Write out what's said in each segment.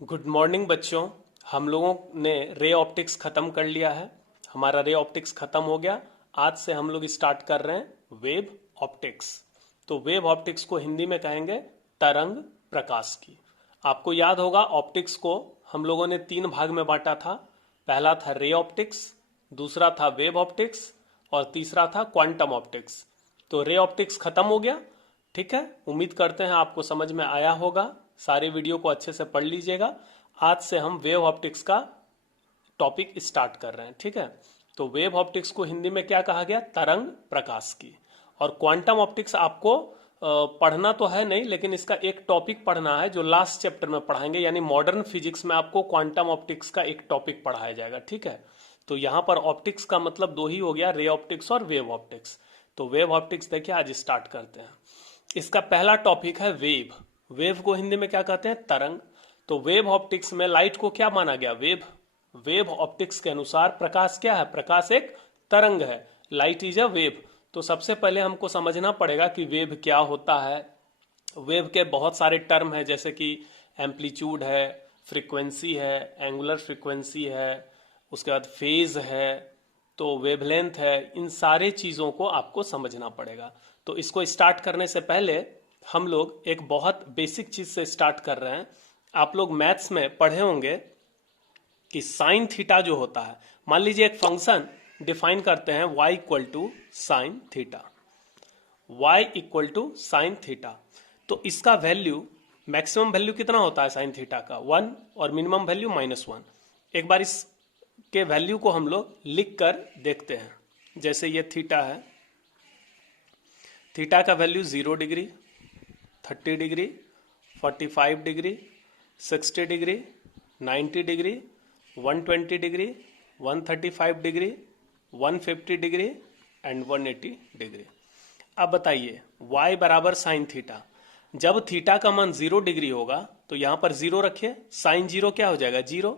Good morning बच्चों। हम लोगों ने रे ऑप्टिक्स खत्म कर लिया है। हमारा रे ऑप्टिक्स खत्म हो गया। आज से हम लोग स्टार्ट कर रहे हैं वेव ऑप्टिक्स। तो वेव ऑप्टिक्स को हिंदी में कहेंगे तरंग प्रकाश की। आपको याद होगा ऑप्टिक्स को हम लोगों ने तीन भाग में बांटा था। पहला था रे ऑप्टिक्स, दूसरा था वेव ऑप्टिक्स और तीसरा था क्वांटम ऑप्टिक्स। तो रे ऑप्टिक्स खत्म हो गया। ठीक है, उम्मीद करते हैं आपको समझ में आया होगा। सारे वीडियो को अच्छे से पढ़ लीजिएगा। आज से हम वेव ऑप्टिक्स का टॉपिक स्टार्ट कर रहे हैं। ठीक है, तो वेव ऑप्टिक्स को हिंदी में क्या कहा गया? तरंग प्रकाश की। और क्वांटम ऑप्टिक्स आपको पढ़ना तो है नहीं, लेकिन इसका एक टॉपिक पढ़ना है जो लास्ट चैप्टर में पढ़ाएंगे, यानी मॉडर्न फिजिक्स में आपको क्वांटम ऑप्टिक्स का एक टॉपिक पढ़ाया जाएगा। ठीक है, तो यहां पर ऑप्टिक्स का मतलब दो ही हो गया, रे ऑप्टिक्स और वेव ऑप्टिक्स। तो वेव ऑप्टिक्स देखिए आज स्टार्ट करते हैं। इसका पहला टॉपिक है वेव। वेव को हिंदी में क्या कहते हैं? तरंग। तो वेव ऑप्टिक्स में लाइट को क्या माना गया? वेव। वेव ऑप्टिक्स के अनुसार प्रकाश क्या है? प्रकाश एक तरंग है। Light is a wave. तो सबसे पहले हमको समझना पड़ेगा कि वेव क्या होता है। वेव के बहुत सारे टर्म है, जैसे कि एम्पलीट्यूड है, फ्रीक्वेंसी है, एंगुलर फ्रीक्वेंसी है, उसके बाद फेज है, तो वेवलेंथ है। इन सारे चीज़ों को आपको समझना पड़ेगा। तो इसको स्टार्ट करने से पहले हम लोग एक बहुत बेसिक चीज़ से स्टार्ट कर रहे हैं। आप लोग मैथ्स में पढ़े होंगे कि साइन थीटा जो होता है, मान लीजिए एक फंक्शन डिफाइन करते हैं y equal to sine theta. y equal to sine theta, तो इसका वैल्यू, मैक्सिमम वैल्यू कितना होता है साइन थीटा का? 1, और मिनिमम वैल्यू -1। एक बार इसके वैल्यू को हम लोग लिख कर देखते हैं। जैसे ये थीटा है, थीटा का value 0 degree, 30 degree, 45 degree, 60 degree, 90 degree, 120 degree, 135 degree, 150 degree and 180 degree. अब बताइए y बराबर साइन थीटा। जब थीटा का मान 0 डिग्री होगा तो यहां पर 0 रखिए, साइन 0 क्या हो जाएगा? 0।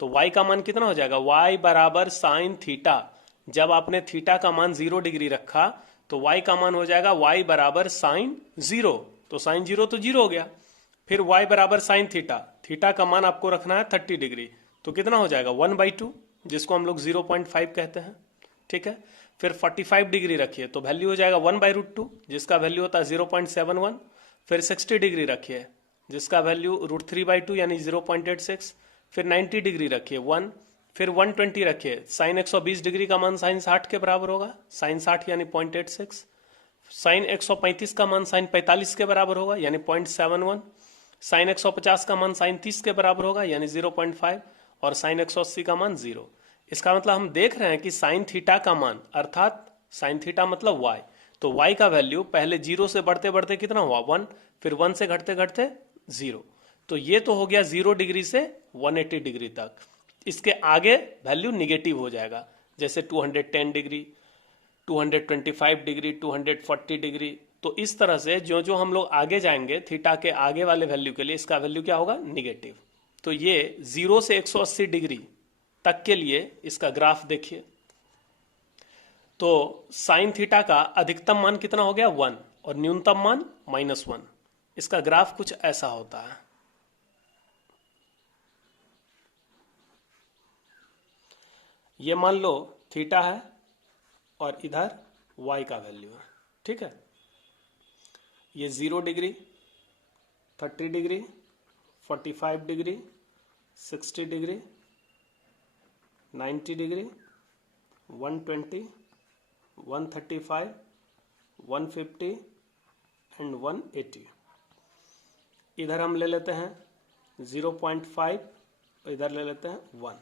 तो y का मान कितना हो जाएगा? y बराबर साइन थीटा। जब आपने थीटा का मान 0 डिग्री रखा तो y का मान हो जाएगा y बराबर साइन 0। तो साइन 0 तो 0 हो गया। फिर y बराबर साइन थीटा, थीटा का मान आपको रखना है 30 डिग्री, तो कितना हो जाएगा? 1/2, जिसको हम लोग 0.5 कहते हैं। ठीक है, फिर 45 डिग्री रखिए तो वैल्यू हो जाएगा 1/√2, जिसका वैल्यू होता है 0.71। फिर 60 डिग्री रखिए जिसका वैल्यू √3/2 यानी 0.86। फिर 90 डिग्री रखिए 1। फिर 120 रखिए, साइन 120 डिग्री का मान साइन 60 के बराबर होगा, साइन 60 यानी 0.86। साइन 135 का मान साइन 45 के बराबर होगा यानी 0.71। साइन 150 का मान साइन 30 के बराबर होगा यानी 0.5। और साइन 180 का मान 0। इसका मतलब हम देख रहे हैं कि साइन थीटा का मान, अर्थात साइन थीटा मतलब y, तो y का वैल्यू पहले 0 से बढ़ते बढ़ते कितना हुआ? 1। फिर 1 से घटते घटते 0। तो ये तो हो गया 0 डिग्री से 180 डिग्री तक। इसके आगे वैल्यू निगेटिव हो जाएगा, जैसे 210 डिग्री, 225 डिग्री, 240 डिग्री। तो इस तरह से जो जो हम लोग आगे जाएंगे थीटा के आगे वाले वैल्यू के लिए, इसका वैल्यू क्या होगा? निगेटिव। तो ये 0 से 180 डिग्री तक के लिए इसका ग्राफ देखिए। तो साइन थीटा का अधिकतम मान कितना हो गया? 1, और न्यूनतम मान -1। इसका ग्राफ कुछ ऐसा होता है। ये मान लो थीटा है और इधर y का वैल्यू है। ठीक है, ये 0 degree, 30 degree, 45 degree, 60 degree, 90 degree, 120, 135, 150 and 180। इधर हम ले लेते हैं 0.5, इधर ले लेते हैं 1।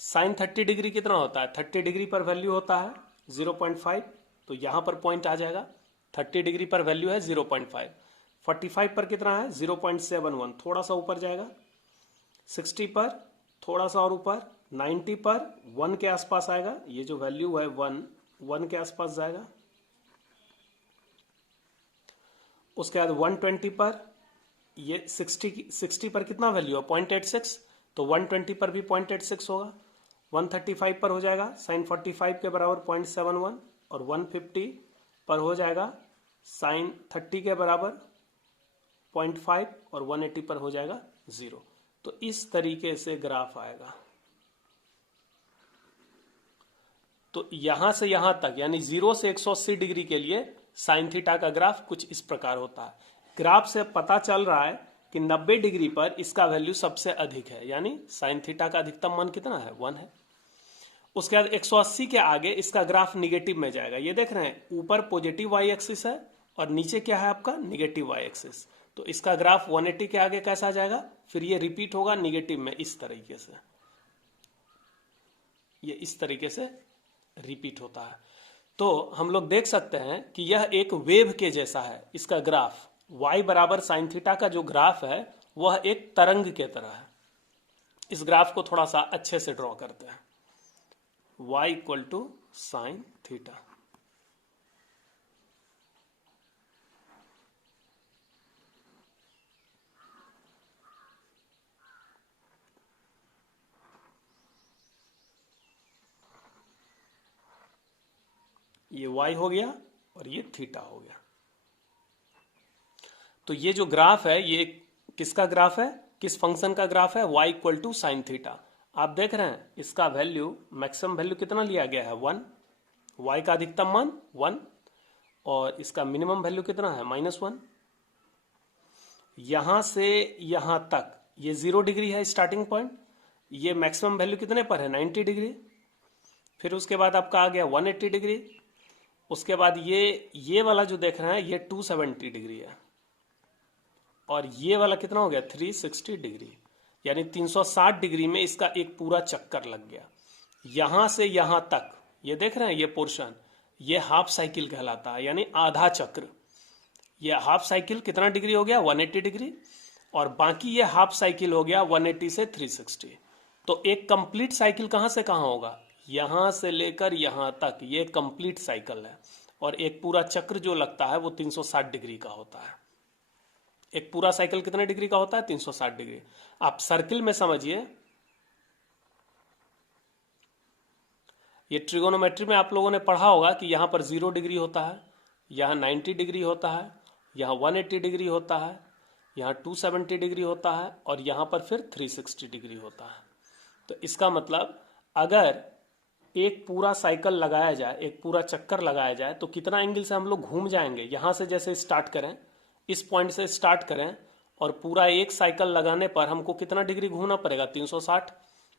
साइन 30 डिग्री कितना होता है? 30 डिग्री पर वैल्यू होता है 0.5, तो यहां पर पॉइंट आ जाएगा। 30 डिग्री पर वैल्यू है 0.5। 45 पर कितना है? 0.71, थोड़ा सा ऊपर जाएगा। 60 पर थोड़ा सा और ऊपर। 90 पर 1 के आसपास आएगा, ये जो वैल्यू है 1 के आसपास जाएगा। उसके बाद 120 पर, ये 60 पर कितना वैल्यू है? 0.86, तो 120 पर भी 0.86 होगा। 135 पर हो जाएगा साइन 45 के बराबर 0.71, और 150 पर हो जाएगा साइन 30 के बराबर 0.5, और 180 पर हो जाएगा 0। तो इस तरीके से ग्राफ आएगा। तो यहां से यहां तक यानी 0 से 180 डिग्री के लिए साइन थीटा का ग्राफ कुछ इस प्रकार होता है। ग्राफ से पता चल रहा है कि 90 डिग्री पर इसका वैल्यू सबसे अधिक है, यानी साइन थीटा का अधिकतम मान कितना है, 1 है। उसके बाद 180 के आगे इसका ग्राफ निगेटिव में जाएगा। ये देख रहे हैं ऊपर पॉजिटिव वाई एक्सिस है और नीचे क्या है आपका निगेटिव वाई एक्सिस। तो इसका ग्राफ 180 के आगे कैसा जाएगा, फिर ये रिपीट होगा निगेटिव में इस तरीके से, ये इस तरीके से रिपीट होता है। तो हम लोग देख सकते हैं कि यह एक वेव के जैसा है। इसका ग्राफ y बराबर साइन थीटा का जो ग्राफ है वह एक तरंग के तरह है। इस ग्राफ को थोड़ा सा अच्छे से ड्रॉ करते हैं। y equal to sine theta. ये y हो गया और ये थीटा हो गया। तो ये जो ग्राफ है ये किसका ग्राफ है, किस फंक्शन का ग्राफ है, y equal to sine theta. आप देख रहे हैं इसका वैल्यू मैक्सिमम वैल्यू कितना लिया गया है, 1, y का अधिकतम मान 1 और इसका मिनिमम वैल्यू कितना है, -1। यहां से यहां तक ये 0 डिग्री है स्टार्टिंग पॉइंट, ये मैक्सिमम वैल्यू कितने पर है, 90 डिग्री। फिर उसके बाद आपका आ गया 180 डिग्री। उसके बाद ये वाला जो देख रहे हैं ये 270 डिग्री है और ये वाला कितना हो गया, 360 डिग्री, यानी 360 डिग्री में इसका एक पूरा चक्कर लग गया। यहां से यहां तक ये देख रहे हैं ये पोर्शन, ये हाफ साइकिल कहलाता है, यानी आधा चक्र। ये हाफ साइकिल कितना डिग्री हो गया, 180 डिग्री, और बाकी ये हाफ साइकिल हो गया 180 से 360। तो एक कंप्लीट साइकिल कहां से कहां होगा, यहां से लेकर यहां तक, ये कंप्लीट साइकिल है। और एक पूरा चक्र जो लगता है वो 360 डिग्री का होता है। एक पूरा साइकिल कितने डिग्री का होता है, 360 डिग्री। आप सर्किल में समझिए, ये ट्रिगोनोमेट्री में आप लोगों ने पढ़ा होगा कि यहां पर 0 डिग्री होता है, यहां 90 डिग्री होता है, यहां 180 डिग्री होता है, यहां 270 डिग्री होता है और यहां पर फिर 360 डिग्री होता है। तो इसका मतलब अगर एक पूरा साइकिल लगाया जाए, एक पूरा चक्कर लगाया जाए, तो कितना एंगल से हम लोग घूम जाएंगे। यहां से जैसे स्टार्ट करें, इस पॉइंट से स्टार्ट करें और पूरा एक साइकिल लगाने पर हमको कितना डिग्री घूमना पड़ेगा, 360।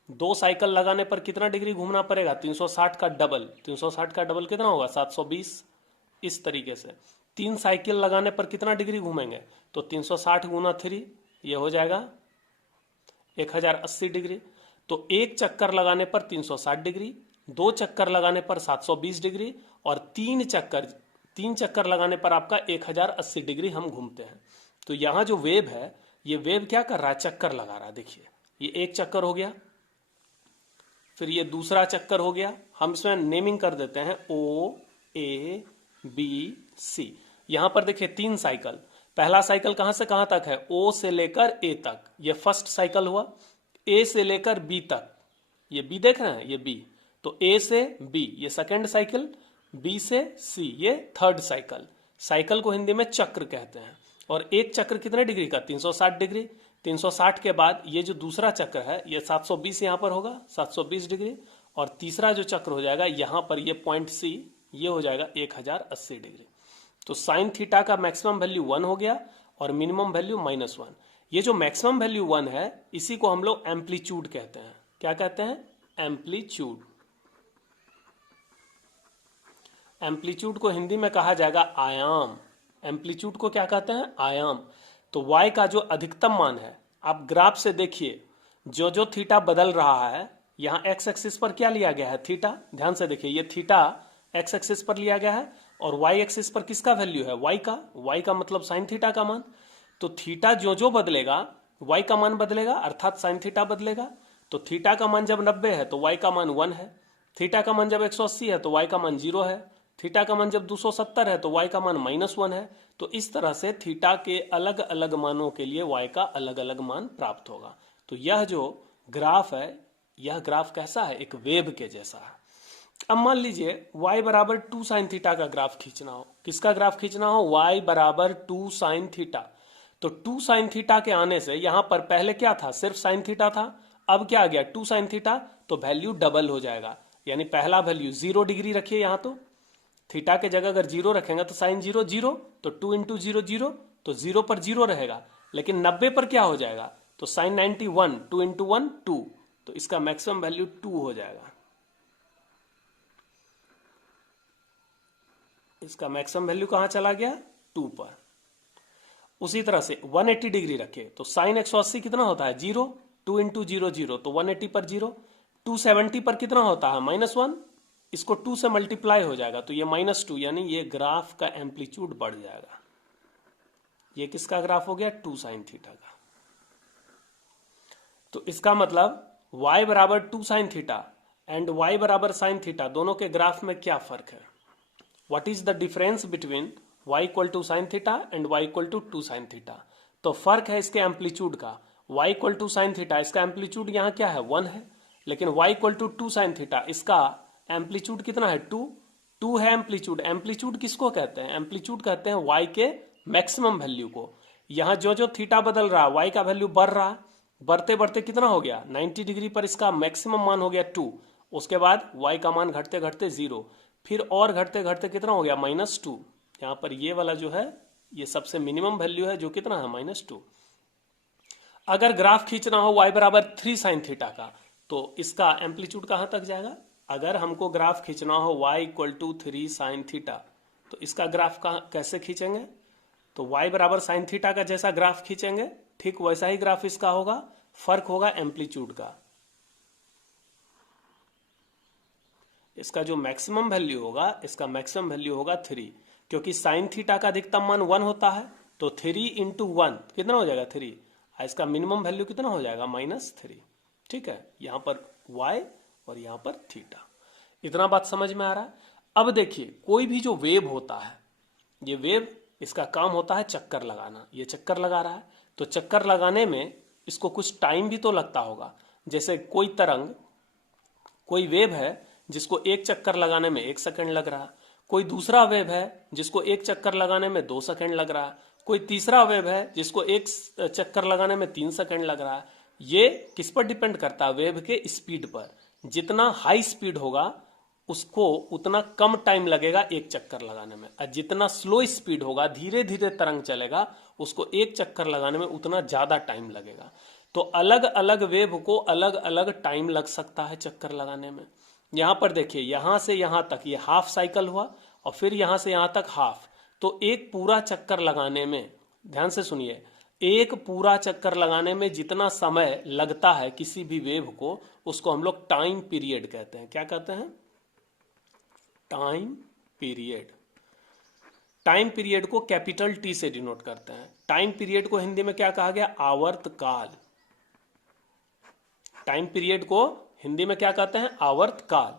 2 साइकिल लगाने पर कितना डिग्री घूमना पड़ेगा, 360 का डबल। 360 का डबल कितना होगा, 720। इस तरीके से 3 साइकिल लगाने पर कितना डिग्री घूमेंगे, तो 360 गुना 3, ये हो जाएगा 1080 डिग्री। तो एक चक्कर लगाने पर 360 डिग्री, 2 चक्कर लगाने पर 720 डिग्री और 3 चक्कर लगाने पर आपका 1080 डिग्री हम घूमते हैं। तो यहां जो वेव है, ये वेव क्या कर रहा है, चक्कर लगा रहा है। देखिए ये एक चक्कर हो गया, फिर ये दूसरा चक्कर हो गया। हम इसमें नेमिंग कर देते हैं O A B C। यहां पर देखिए 3 साइकिल। पहला साइकिल कहां से कहां तक है, O से लेकर A तक, ये फर्स्ट साइकिल हुआ। A से लेकर B तक, ये B देख रहे हैं, ये B। तो A से B ये सेकेंड साइकिल, B से C ये थर्ड साइकिल। साइकिल को हिंदी में चक्र कहते हैं। और एक चक्र कितने डिग्री का, 360 डिग्री। 360 के बाद ये जो दूसरा चक्र है ये 720 यहां पर होगा, 720 डिग्री। और तीसरा जो चक्र हो जाएगा यहां पर, ये पॉइंट C, ये हो जाएगा 1080 डिग्री। तो साइन थीटा का मैक्सिमम वैल्यू 1 हो गया और मिनिमम वैल्यू -1। ये जो मैक्सिमम वैल्यू 1 है इसी को हम लोग एम्पलीट्यूड कहते हैं। क्या कहते हैं, एम्पलीट्यूड। एम्पलीट्यूड को हिंदी में कहा जाएगा आयाम। एम्पलीट्यूड को क्या कहते हैं, आयाम। तो y का जो अधिकतम मान है, आप ग्राफ से देखिए, जो जो थीटा बदल रहा है, यहां x एक्सिस पर क्या लिया गया है, थीटा। ध्यान से देखिए, ये थीटा x एक्सिस पर लिया गया है और y एक्सिस पर किसका वैल्यू है, y का मतलब साइन थीटा का मान। तो थीटा जो जो बदलेगा y का मान बदलेगा, अर्थात साइन थीटा बदलेगा। तो थीटा का मान जब 90 है तो y का मान 1 है, थीटा का मान जब 180 है तो y का मान 0 है, थीटा का मान जब 270 है तो y का मान -1 है। तो इस तरह से थीटा के अलग अलग मानों के लिए y का अलग अलग मान प्राप्त होगा। तो यह जो ग्राफ है, यह ग्राफ कैसा है, एक वेव के जैसा है। अब मान लीजिए y बराबर 2 साइन थीटा का ग्राफ खींचना हो। किसका ग्राफ खींचना हो, y बराबर 2 साइन थीटा। तो 2 साइन थीटा के आने से यहां पर पहले क्या था, सिर्फ साइन थीटा था, अब क्या आ गया 2 साइन थीटा, तो वैल्यू डबल हो जाएगा। यानी पहला वैल्यू 0 डिग्री रखिए यहां, तो थीटा के जगह अगर 0 रखेंगे तो साइन 0 0, तो 2 इंटू 0 0, तो 0 पर 0 रहेगा। लेकिन 90 पर क्या हो जाएगा, तो साइन 91, 2 इंटू 1 2, तो इसका मैक्सिमम वैल्यू 2 हो जाएगा। इसका मैक्सिमम वैल्यू कहां चला गया, 2 पर। उसी तरह से 180 डिग्री रखे तो साइन 180 कितना होता है 0, 2 इंटू 0 0, तो 180 पर 0, 270 पर कितना होता है -1, इसको 2 से मल्टीप्लाई हो जाएगा तो ये -2, यानी ये ग्राफ का एम्पलीट्यूड बढ़ जाएगा। ये किसका ग्राफ हो गया, 2 साइन थीटा का। तो इसका मतलब y बराबर 2 साइन थीटा एंड y बराबर साइन थीटा, दोनों के ग्राफ में क्या फर्क है, what is the difference between y equal to sine theta and y equal to 2 sine theta. तो फर्क है इसके एम्पलीट्यूड का, y equal to sine theta, इसका एम्पलीट्यूड यहाँ क्या है 1 है, लेकिन y equal to 2 sine theta, इसका एम्पलीट्यूड कितना है 2 है एम्पलीट्यूड। एम्पलीट्यूड किसको कहते हैं, एम्पलीट्यूड कहते हैं y के मैक्सिमम वैल्यू को। यहाँ जो जो थीटा बदल रहा है y का वैल्यू बढ़ रहा है, बढ़ते बढ़ते कितना हो गया 90 डिग्री पर इसका मैक्सिमम मान हो गया 2, उसके बाद y का मान घटते घटते 0, फिर और घटते घटते कितना हो गया -2। यहाँ पर ये वाला जो है ये सबसे मिनिमम वैल्यू है जो कितना है -2। अगर ग्राफ खींचना हो y बराबर 3 साइन थीटा का, तो इसका एम्पलीट्यूड कहां तक जाएगा, अगर हमको ग्राफ खींचना हो y equal to 3 sine theta, तो इसका ग्राफ कैसे खींचेंगे, तो y बराबर साइन थीटा का जैसा ग्राफ खींचेंगे ठीक वैसा ही ग्राफ इसका होगा, फर्क होगा एम्पलीट्यूड का। इसका जो मैक्सिमम वैल्यू होगा, इसका मैक्सिमम वैल्यू होगा 3, क्योंकि साइन थीटा का अधिकतम मान 1 होता है, तो 3 इंटू 1 कितना हो जाएगा 3, इसका मिनिमम वैल्यू कितना हो जाएगा -3। ठीक है, यहां पर y और यहां पर थीटा। इतना बात समझ में आ रहा है। अब देखिए कोई भी जो वेव होता है, ये वेव इसका काम होता है चक्कर लगाना, ये चक्कर लगा रहा है, तो चक्कर लगाने में इसको कुछ टाइम भी तो लगता होगा। जैसे कोई तरंग, कोई वेव है जिसको एक चक्कर लगाने में 1 सेकंड लग रहा, कोई दूसरा वेव है जिसको एक चक्कर लगाने में 2 सेकंड लग रहा, कोई तीसरा वेव है जिसको एक चक्कर लगाने में 3 सेकंड लग रहा है। ये किस पर डिपेंड करता है, वेव के स्पीड पर। जितना हाई स्पीड होगा उसको उतना कम टाइम लगेगा एक चक्कर लगाने में, और जितना स्लो स्पीड होगा, धीरे धीरे तरंग चलेगा, उसको एक चक्कर लगाने में उतना ज्यादा टाइम लगेगा। तो अलग अलग वेव को अलग अलग टाइम लग सकता है चक्कर लगाने में। यहां पर देखिए यहां से यहां तक ये हाफ साइकिल हुआ और फिर यहां से यहां तक हाफ, तो एक पूरा चक्कर लगाने में, ध्यान से सुनिए, एक पूरा चक्कर लगाने में जितना समय लगता है किसी भी वेव को, उसको हम लोग टाइम पीरियड कहते हैं। क्या कहते हैं, टाइम पीरियड। टाइम पीरियड को कैपिटल टी से डिनोट करते हैं। टाइम पीरियड को हिंदी में क्या कहा गया, आवर्तकाल। टाइम पीरियड को हिंदी में क्या कहते हैं, आवर्तकाल।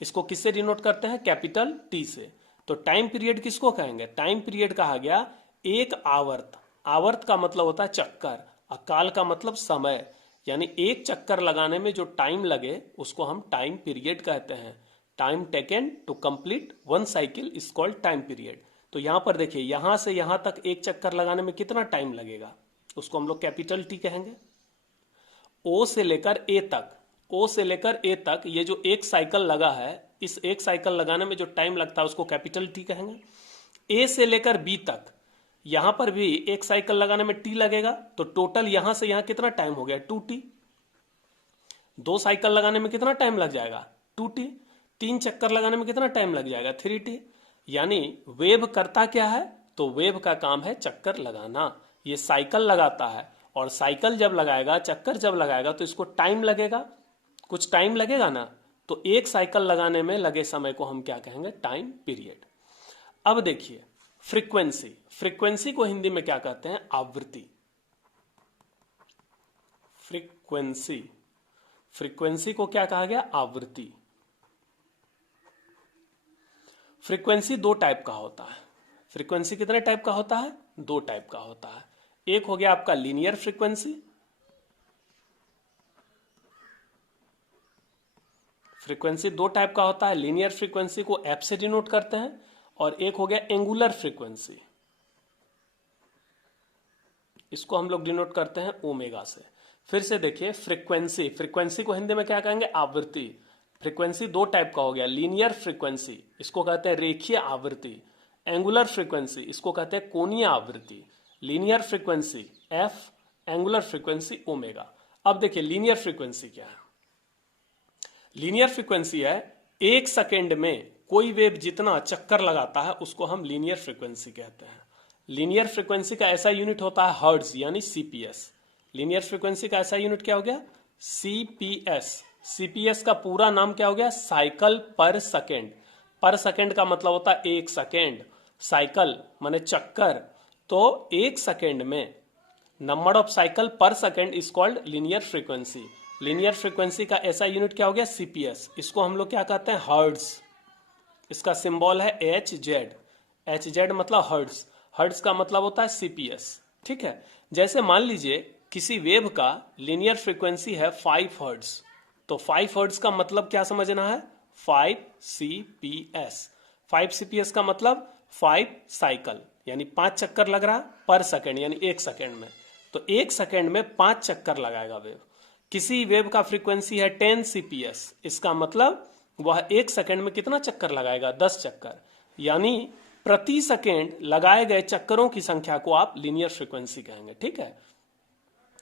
इसको किससे डिनोट करते हैं, कैपिटल टी से। तो टाइम पीरियड किसको कहेंगे, टाइम पीरियड कहा गया एक आवर्त। आवर्त का मतलब होता है चक्कर, और काल का मतलब समय, यानी एक चक्कर लगाने में जो टाइम लगे उसको हम टाइम पीरियड कहते हैं। Time taken to complete one cycle is called time period. तो यहां पर देखिए यहां से यहां तक एक चक्कर लगाने में कितना टाइम लगेगा, उसको हम लोग कैपिटल टी कहेंगे। ओ से लेकर ए तक, ओ से लेकर ए तक ये जो एक साइकिल लगा है, इस एक साइकिल लगाने में जो टाइम लगता है उसको कैपिटल टी कहेंगे। ए से लेकर बी तक, यहां पर भी एक साइकिल लगाने में टी लगेगा, तो टोटल यहां से यहां कितना टाइम हो गया 2t। 2 साइकिल लगाने में कितना टाइम लग जाएगा 2t। 3 चक्कर लगाने में कितना टाइम लग जाएगा 3t। यानी वेव करता क्या है, तो वेव का काम है चक्कर लगाना। ये साइकिल लगाता है, और साइकिल जब लगाएगा, चक्कर जब लगाएगा, तो इसको टाइम लगेगा, कुछ टाइम लगेगा ना। तो एक साइकिल लगाने में लगे समय को हम क्या कहेंगे, टाइम पीरियड। अब देखिए फ्रीक्वेंसी, फ्रीक्वेंसी को हिंदी में क्या कहते हैं, आवृत्ति। फ्रीक्वेंसी, फ्रीक्वेंसी को क्या कहा गया, आवृत्ति। फ्रीक्वेंसी 2 टाइप का होता है। फ्रीक्वेंसी कितने टाइप का होता है, 2 टाइप का होता है। एक हो गया आपका लीनियर फ्रीक्वेंसी, फ्रीक्वेंसी 2 टाइप का होता है। लीनियर फ्रीक्वेंसी को एफ से डिनोट करते हैं, और एक हो गया एंगुलर फ्रीक्वेंसी। इसको हम लोग डिनोट करते हैं ओमेगा से। फिर से देखिए फ्रीक्वेंसी, फ्रीक्वेंसी को हिंदी में क्या कहेंगे, आवृत्ति। फ्रीक्वेंसी दो टाइप का हो गया, लीनियर फ्रीक्वेंसी इसको कहते हैं रेखीय आवृत्ति, एंगुलर फ्रीक्वेंसी इसको कहते हैं कोणीय आवृत्ति। Linear frequency F, angular frequency omega. अब देखिए लीनियर फ्रीक्वेंसी क्या है। लीनियर फ्रीक्वेंसी है एक सेकेंड में कोई वेव जितना चक्कर लगाता है उसको हम लीनियर फ्रीक्वेंसी कहते हैं। लीनियर फ्रीक्वेंसी का ऐसा यूनिट होता है हर्ट्ज यानी सीपीएस। लीनियर फ्रीक्वेंसी का ऐसा यूनिट क्या हो गया, सीपीएस। सीपीएस का पूरा नाम क्या हो गया, साइकिल पर सेकेंड। पर सेकेंड का मतलब होता है एक सेकेंड, साइकिल माने चक्कर, तो एक सेकेंड में नंबर ऑफ साइकिल पर second is called linear frequency. Linear frequency का ऐसा यूनिट क्या हो गया, सीपीएस। इसको हम लोग क्या कहते हैं, हर्ट्ज। इसका सिंबल है एच जेड। एच जेड मतलब हर्ट्ज, हर्ट्ज का मतलब होता है सीपीएस। ठीक है, जैसे मान लीजिए किसी वेव का लीनियर फ्रीक्वेंसी है 5 हर्ट्ज, तो 5 हर्ट्ज का मतलब क्या समझना है, 5 सीपीएस। 5 सीपीएस का मतलब 5 साइकिल यानी 5 चक्कर लग रहा पर सेकेंड यानी एक सेकेंड में, तो एक सेकेंड में 5 चक्कर लगाएगा वेव। किसी वेव का फ्रीक्वेंसी है 10 सीपीएस, इसका मतलब वह एक सेकेंड में कितना चक्कर लगाएगा, 10 चक्कर, यानी प्रति सेकेंड लगाए गए चक्करों की संख्या को आप लीनियर फ्रीक्वेंसी कहेंगे। ठीक है,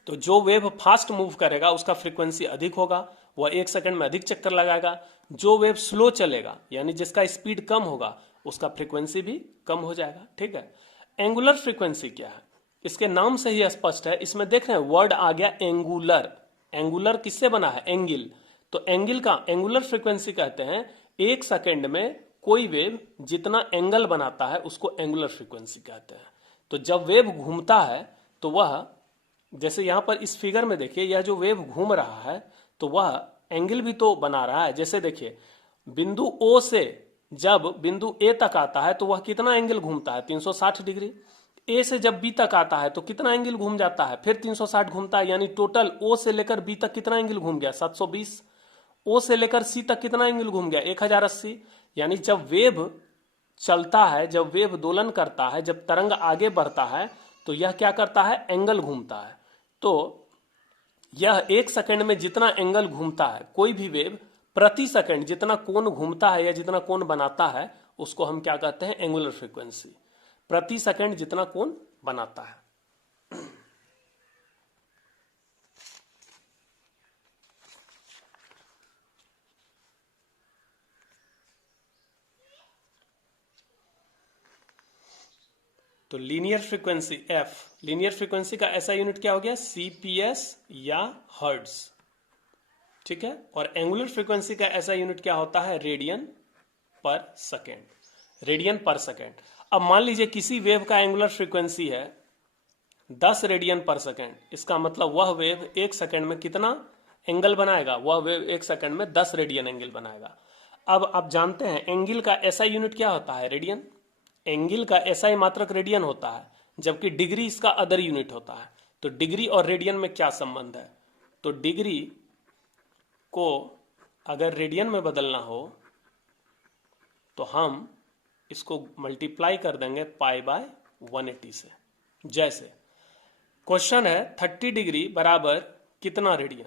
तो जो वेव फास्ट मूव करेगा उसका फ्रीक्वेंसी अधिक होगा, वह एक सेकंड में अधिक चक्कर लगाएगा। जो वेव स्लो चलेगा यानी जिसका स्पीड कम होगा उसका फ्रीक्वेंसी भी कम हो जाएगा। ठीक है, एंगुलर फ्रीक्वेंसी क्या है, इसके नाम से ही स्पष्ट है। इसमें देख रहे हैं वर्ड आ गया एंगुलर। एंगुलर किससे बना है, एंगल। तो एंगल का एंगुलर फ्रीक्वेंसी कहते हैं एक सेकंड में कोई वेव जितना एंगल बनाता है उसको एंगुलर फ्रीक्वेंसी कहते हैं। तो जब वेव घूमता है तो वह, जैसे यहां पर इस फिगर में देखिए, यह जो वेव घूम रहा है तो वह एंगल भी तो बना रहा है। जैसे देखिए बिंदु O से जब बिंदु A तक आता है तो वह कितना एंगल घूमता है, 360 डिग्री। A से जब B तक आता है तो कितना एंगल घूम जाता है, फिर 360 घूमता है, यानी टोटल O से लेकर B तक कितना एंगल घूम गया, 720। O से लेकर C तक कितना एंगल घूम गया, 1080। यानी जब वेव चलता है, जब वेव दोलन करता है, जब तरंग आगे बढ़ता है तो यह क्या करता है, एंगल घूमता है। तो यह एक सेकंड में जितना एंगल घूमता है, कोई भी वेव प्रति सेकंड जितना कोण घूमता है या जितना कोण बनाता है उसको हम क्या कहते हैं, एंगुलर फ्रीक्वेंसी। प्रति सेकंड जितना कोण बनाता है। तो linear frequency F, linear frequency का ऐसा यूनिट क्या हो गया, सीपीएस या हर्ट्ज। ठीक है, और एंगुलर फ्रीक्वेंसी का ऐसा यूनिट क्या होता है, रेडियन पर सेकेंड, रेडियन पर सेकेंड। अब मान लीजिए किसी वेव का एंगुलर फ्रीक्वेंसी है 10 रेडियन पर सेकेंड, इसका मतलब वह वेव एक सेकेंड में कितना एंगल बनाएगा, वह वेव एक सेकेंड में 10 रेडियन एंगल बनाएगा। अब आप जानते हैं एंगल का ऐसा यूनिट क्या होता है, रेडियन। एंगल का SI मात्रक रेडियन होता है, जबकि डिग्री इसका अदर यूनिट होता है। तो डिग्री और रेडियन में क्या संबंध है, तो डिग्री को अगर रेडियन में बदलना हो तो हम इसको मल्टीप्लाई कर देंगे पाई बाय 180 से। जैसे क्वेश्चन है 30 डिग्री बराबर कितना रेडियन,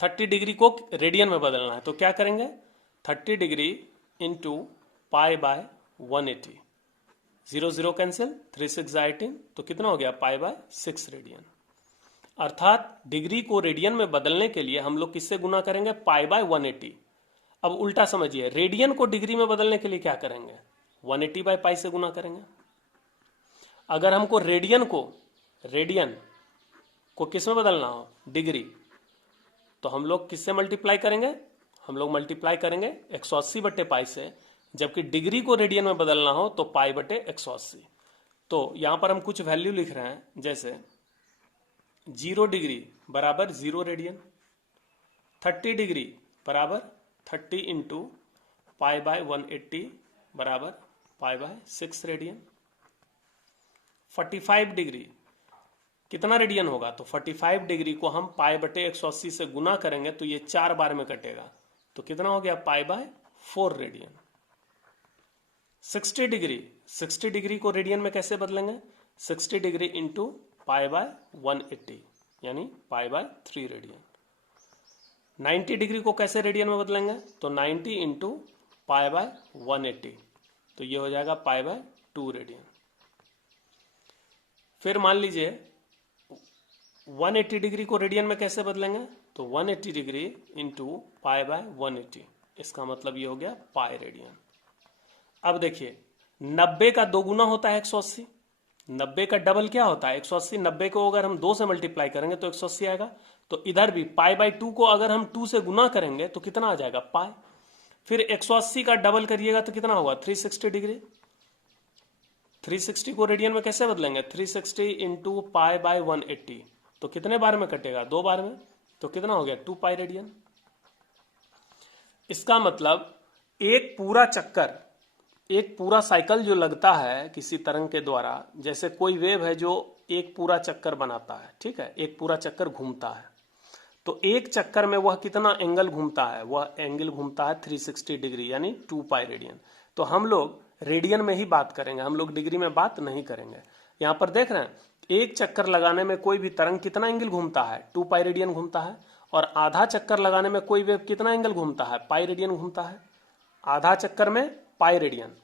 30 डिग्री को रेडियन में बदलना है तो क्या करेंगे, 30 degree into pi by 180, 0 0 cancel, 3 6 18, तो कितना हो गया, पाई बाय 6 रेडियन। अर्थात डिग्री को रेडियन में बदलने के लिए हम लोग किससे गुना करेंगे, पाई बाय 180। अब उल्टा समझिए, रेडियन को डिग्री में बदलने के लिए क्या करेंगे, 180 बाय पाई से गुना करेंगे। अगर हमको रेडियन को किस में बदलना हो, डिग्री, तो हम लोग किससे मल्टीप्लाई करेंगे, हम लोग मल्टीप्लाई करेंगे 180 बटे पाई से। जबकि डिग्री को रेडियन में बदलना हो तो पाई बटे 180। तो यहां पर हम कुछ वैल्यू लिख रहे हैं, जैसे 0 डिग्री बराबर 0 रेडियन, 30 डिग्री बराबर 30 इंटू पाई बाय 180 बराबर पाई बाय 6 रेडियन। 45 डिग्री कितना रेडियन होगा, तो 45 डिग्री को हम पाई बटे 180 से गुना करेंगे तो ये 4 बार में कटेगा, तो कितना हो गया, pi by 4 radian. 60 degree, 60 degree को रेडियन में कैसे बदलेंगे? 60 डिग्री इंटू पाई बाय 180 यानी पाई बाय 3 रेडियन। 90 डिग्री को कैसे रेडियन में बदलेंगे? तो 90 इंटू पाई बाय 180, तो ये हो जाएगा पाई बाय 2 रेडियन। फिर मान लीजिए 180 डिग्री को रेडियन में कैसे बदलेंगे? तो 180 डिग्री इंटू पाई बाय 180, इसका मतलब ये हो गया पाई रेडियन। अब देखिए 90 का 2 गुना होता है 180, 90 का डबल क्या होता है 180। 90 को अगर हम 2 से मल्टीप्लाई करेंगे तो 180 आएगा। तो इधर भी पाई बाय 2 को अगर हम 2 से गुना करेंगे तो कितना आ जाएगा? पाई। फिर 180 का डबल करिएगा तो कितना होगा? 360 डिग्री। 360 को रेडियन में कैसे बदलेंगे? 360 इंटू पाई बाय 180, तो कितने बार में कटेगा? 2 बार में, तो कितना हो गया? 2 पाई रेडियन। इसका मतलब एक पूरा चक्कर, एक पूरा साइकिल जो लगता है किसी तरंग के द्वारा, जैसे कोई वेव है जो एक पूरा चक्कर बनाता है, ठीक है, एक पूरा चक्कर घूमता है, तो एक चक्कर में वह कितना एंगल घूमता है? वह एंगल घूमता है 360 डिग्री यानी 2 पाई रेडियन। तो हम लोग रेडियन में ही बात करेंगे, हम लोग डिग्री में बात नहीं करेंगे। यहां पर देख रहे हैं एक चक्कर लगाने में कोई भी तरंग कितना एंगल घूमता है? 2 पाई रेडियन घूमता है। और आधा चक्कर लगाने में कोई वेव कितना एंगल घूमता है? पाई रेडियन घूमता है। आधा चक्कर में पाई रेडियन।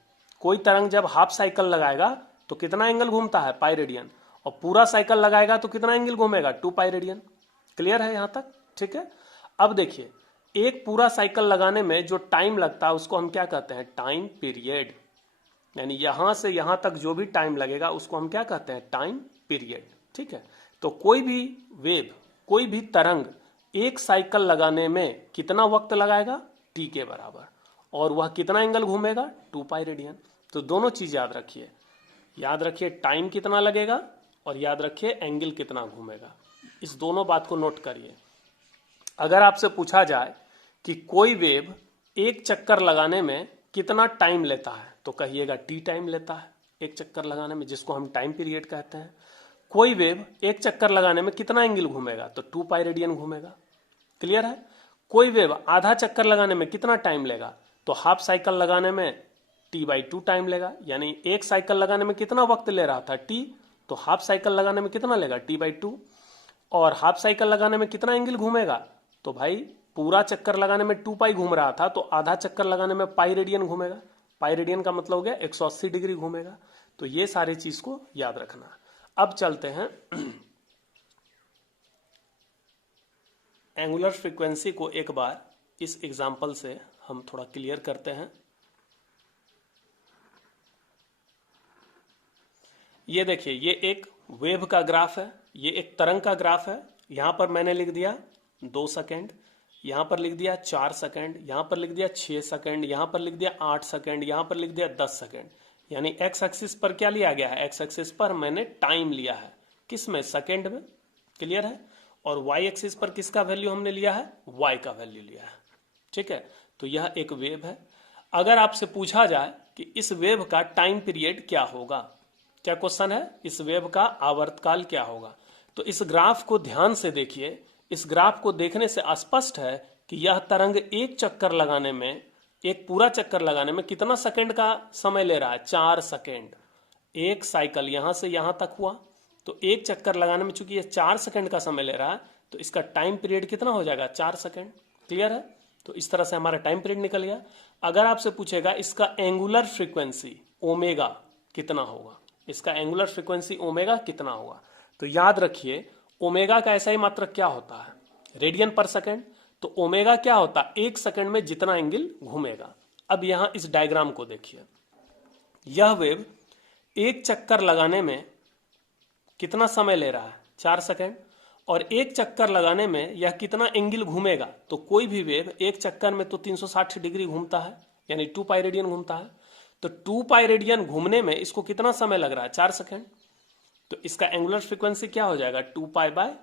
कोई तरंग जब हाफ साइकिल लगाएगा तो कितना एंगल घूमता है? Pi radian. और पूरा साइकिल लगाएगा तो कितना एंगल घूमेगा? 2 पाई रेडियन। क्लियर है यहां तक? ठीक है। अब देखिए एक पूरा साइकिल लगाने में जो टाइम लगता है उसको हम क्या कहते हैं? Time period. यानी यहां से यहां तक जो भी टाइम लगेगा उसको हम क्या कहते हैं? Time period. ठीक है। तो कोई भी वेव, कोई भी तरंग एक साइकिल लगाने में कितना वक्त लगाएगा? टी के बराबर। और वह कितना एंगल घूमेगा? 2 पाई रेडियन। तो दोनों चीज याद रखिए, याद रखिए टाइम कितना लगेगा और याद रखिए एंगल कितना घूमेगा। इस दोनों बात को नोट करिए। अगर आपसे पूछा जाए कि कोई वेव एक चक्कर लगाने में कितना टाइम लेता है तो कहिएगा टी टाइम लेता है एक चक्कर लगाने में, जिसको हम टाइम पीरियड कहते हैं। कोई वेव एक चक्कर लगाने में कितना एंगल घूमेगा? तो 2 पाई रेडियन घूमेगा। क्लियर है? कोई वेव आधा चक्कर लगाने में कितना टाइम लेगा? तो हाफ साइकिल लगाने में t/2 टाइम लेगा। यानी एक साइकिल लगाने में कितना वक्त ले रहा था? t, तो हाफ साइकिल लगाने में कितना लेगा? t/2। और हाफ साइकिल लगाने में कितना एंगल घूमेगा? तो भाई पूरा चक्कर लगाने में 2 पाई घूम रहा था तो आधा चक्कर लगाने में पाई रेडियन घूमेगा। पाई रेडियन का मतलब हो गया 180 डिग्री घूमेगा। तो ये सारी चीज को याद रखना। अब चलते हैं एंगुलर फ्रीक्वेंसी को एक बार इस एग्जाम्पल से हम थोड़ा क्लियर करते हैं। ये देखिए ये एक वेव का ग्राफ है, ये एक तरंग का ग्राफ है। यहां पर मैंने लिख दिया 2 सेकेंड, यहां पर लिख दिया 4 सेकेंड, यहां पर लिख दिया 6 सेकेंड, यहां पर लिख दिया 8 सेकेंड, यहां पर लिख दिया 10 सेकेंड। यानी एक्स एक्सिस पर क्या लिया गया है? एक्स एक्सिस पर मैंने टाइम लिया है। किस में? सेकेंड में। क्लियर है? और वाई एक्सिस पर किसका वैल्यू हमने लिया है? वाई का वैल्यू लिया है। ठीक है। तो यह एक वेव है। अगर आपसे पूछा जाए कि इस वेव का टाइम पीरियड क्या होगा, क्या क्वेश्चन है? इस वेव का आवर्तकाल क्या होगा? तो इस ग्राफ को ध्यान से देखिए। इस ग्राफ को देखने से स्पष्ट है कि यह तरंग एक चक्कर लगाने में, एक पूरा चक्कर लगाने में कितना सेकंड का समय ले रहा है? 4 सेकंड। एक साइकिल यहां से यहां तक हुआ तो एक चक्कर लगाने में चूंकि ये 4 सेकंड का समय ले रहा है तो इसका टाइम पीरियड कितना हो जाएगा? 4 सेकंड। क्लियर है? तो इस तरह से हमारा टाइम पीरियड निकल गया। अगर आपसे पूछेगा इसका एंगुलर फ्रीक्वेंसी ओमेगा कितना होगा, इसका एंगुलर फ्रीक्वेंसी ओमेगा कितना होगा, तो याद रखिए ओमेगा का ऐसा ही मात्रक क्या होता है? रेडियन पर सेकंड। तो ओमेगा क्या होता है? 1 सेकंड में जितना एंगल घूमेगा। अब यहां इस डायग्राम को देखिए। यह वेव एक चक्कर लगाने में कितना समय ले रहा है? 4 सेकंड। और एक चक्कर लगाने में यह कितना एंगल घूमेगा? तो कोई भी वेव एक चक्कर में तो 360 डिग्री घूमता है, यानी 2 पाई रेडियन घूमता है। तो 2 पाई रेडियन घूमने में इसको कितना समय लग रहा है? 4 सेकंड। तो इसका एंगुलर फ्रीक्वेंसी क्या हो जाएगा? 2 पाई बाय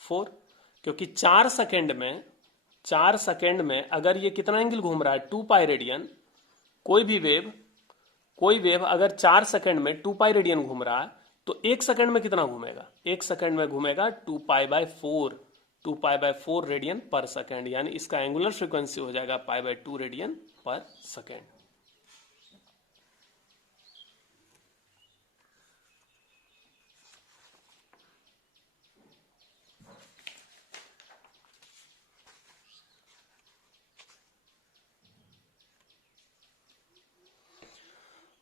4। क्योंकि 4 सेकंड में अगर ये कितना एंगल घूम रहा है? 2 पाई रेडियन। कोई वेव अगर 4 सेकंड में 2 पाई रेडियन घूम रहा है तो 1 सेकंड में कितना घूमेगा? 1 सेकंड में घूमेगा 2 pi by 4, 2 pi by 4 radian पर सेकंड। यानी इसका एंगुलर फ्रीक्वेंसी हो जाएगा पाई बाय 2 रेडियन पर सेकंड।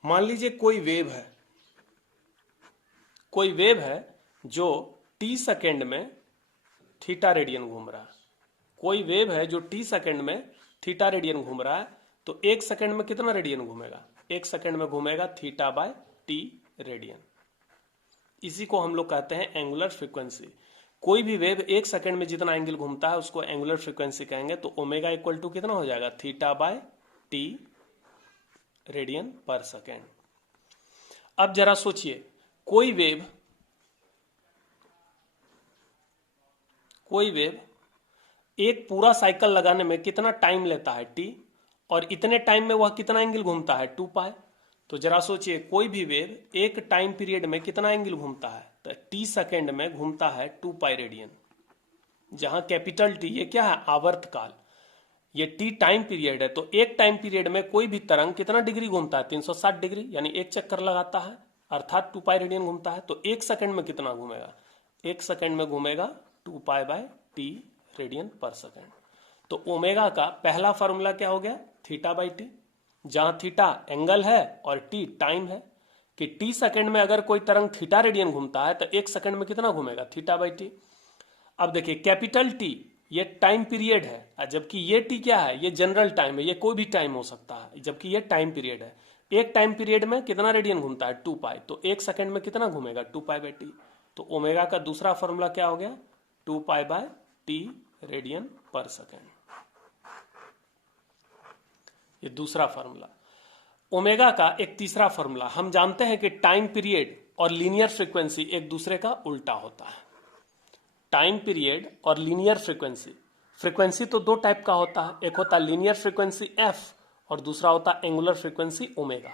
मान लीजिए कोई वेव है जो t सेकेंड में थीटा रेडियन घूम रहा है। कोई वेव है जो t सेकेंड में थीटा रेडियन घूम रहा है, तो 1 सेकेंड में कितना रेडियन घूमेगा? 1 सेकेंड में घूमेगा थीटा बाय टी रेडियन। इसी को हम लोग कहते हैं एंगुलर फ्रीक्वेंसी। कोई भी वेव 1 सेकेंड में जितना एंगल घूमता है उसको एंगुलर फ्रीक्वेंसी कहेंगे। तो ओमेगा इक्वल टू कितना हो जाएगा? थीटा बाय टी रेडियन पर सेकेंड। अब जरा सोचिए, कोई वेव एक पूरा साइकिल लगाने में कितना टाइम लेता है? टी, और इतने टाइम में वह कितना एंगल घूमता है? 2 पाई। तो जरा सोचिए, कोई भी वेव एक टाइम पीरियड में कितना एंगल घूमता है? तो टी सेकेंड में घूमता है 2 पाई रेडियन, जहां कैपिटल टी ये क्या है? आवर्त काल। ये टी टाइम पीरियड है। तो एक टाइम पीरियड में कोई भी तरंग कितना डिग्री घूमता है? 360 डिग्री, यानी एक चक्कर लगाता है, अर्थात 2 पाई रेडियन घूमता है। तो 1 सेकेंड में कितना घूमेगा? 1 सेकेंड में घूमेगा 2 पाई बाय टी रेडियन पर सेकेंड। तो ओमेगा का पहला फॉर्मूला क्या हो गया? थीटा बाई टी, जहां थीटा एंगल है और टी टाइम है, कि टी सेकेंड में अगर कोई तरंग थीटा रेडियन घूमता है तो 1 सेकेंड में कितना घूमेगा? Theta by T. अब देखिए, कैपिटल टी ये टाइम पीरियड है, जबकि ये टी क्या है? ये जनरल टाइम है, ये कोई भी टाइम हो सकता है, जबकि ये टाइम पीरियड है। एक टाइम पीरियड में कितना रेडियन घूमता है? 2 पाई। तो 1 सेकेंड में कितना घूमेगा? 2 पाई बाई टी। तो ओमेगा का दूसरा फॉर्मूला क्या हो गया? 2 पाई बाय टी रेडियन पर सेकेंड। ये दूसरा फॉर्मूला। ओमेगा का एक तीसरा फॉर्मूला, हम जानते हैं कि टाइम पीरियड और लीनियर फ्रीक्वेंसी एक दूसरे का उल्टा होता है। टाइम पीरियड और लीनियर फ्रीक्वेंसी, फ्रीक्वेंसी तो दो टाइप का होता है, एक होता है लीनियर फ्रीक्वेंसी एफ और दूसरा होता है एंगुलर फ्रीक्वेंसी ओमेगा।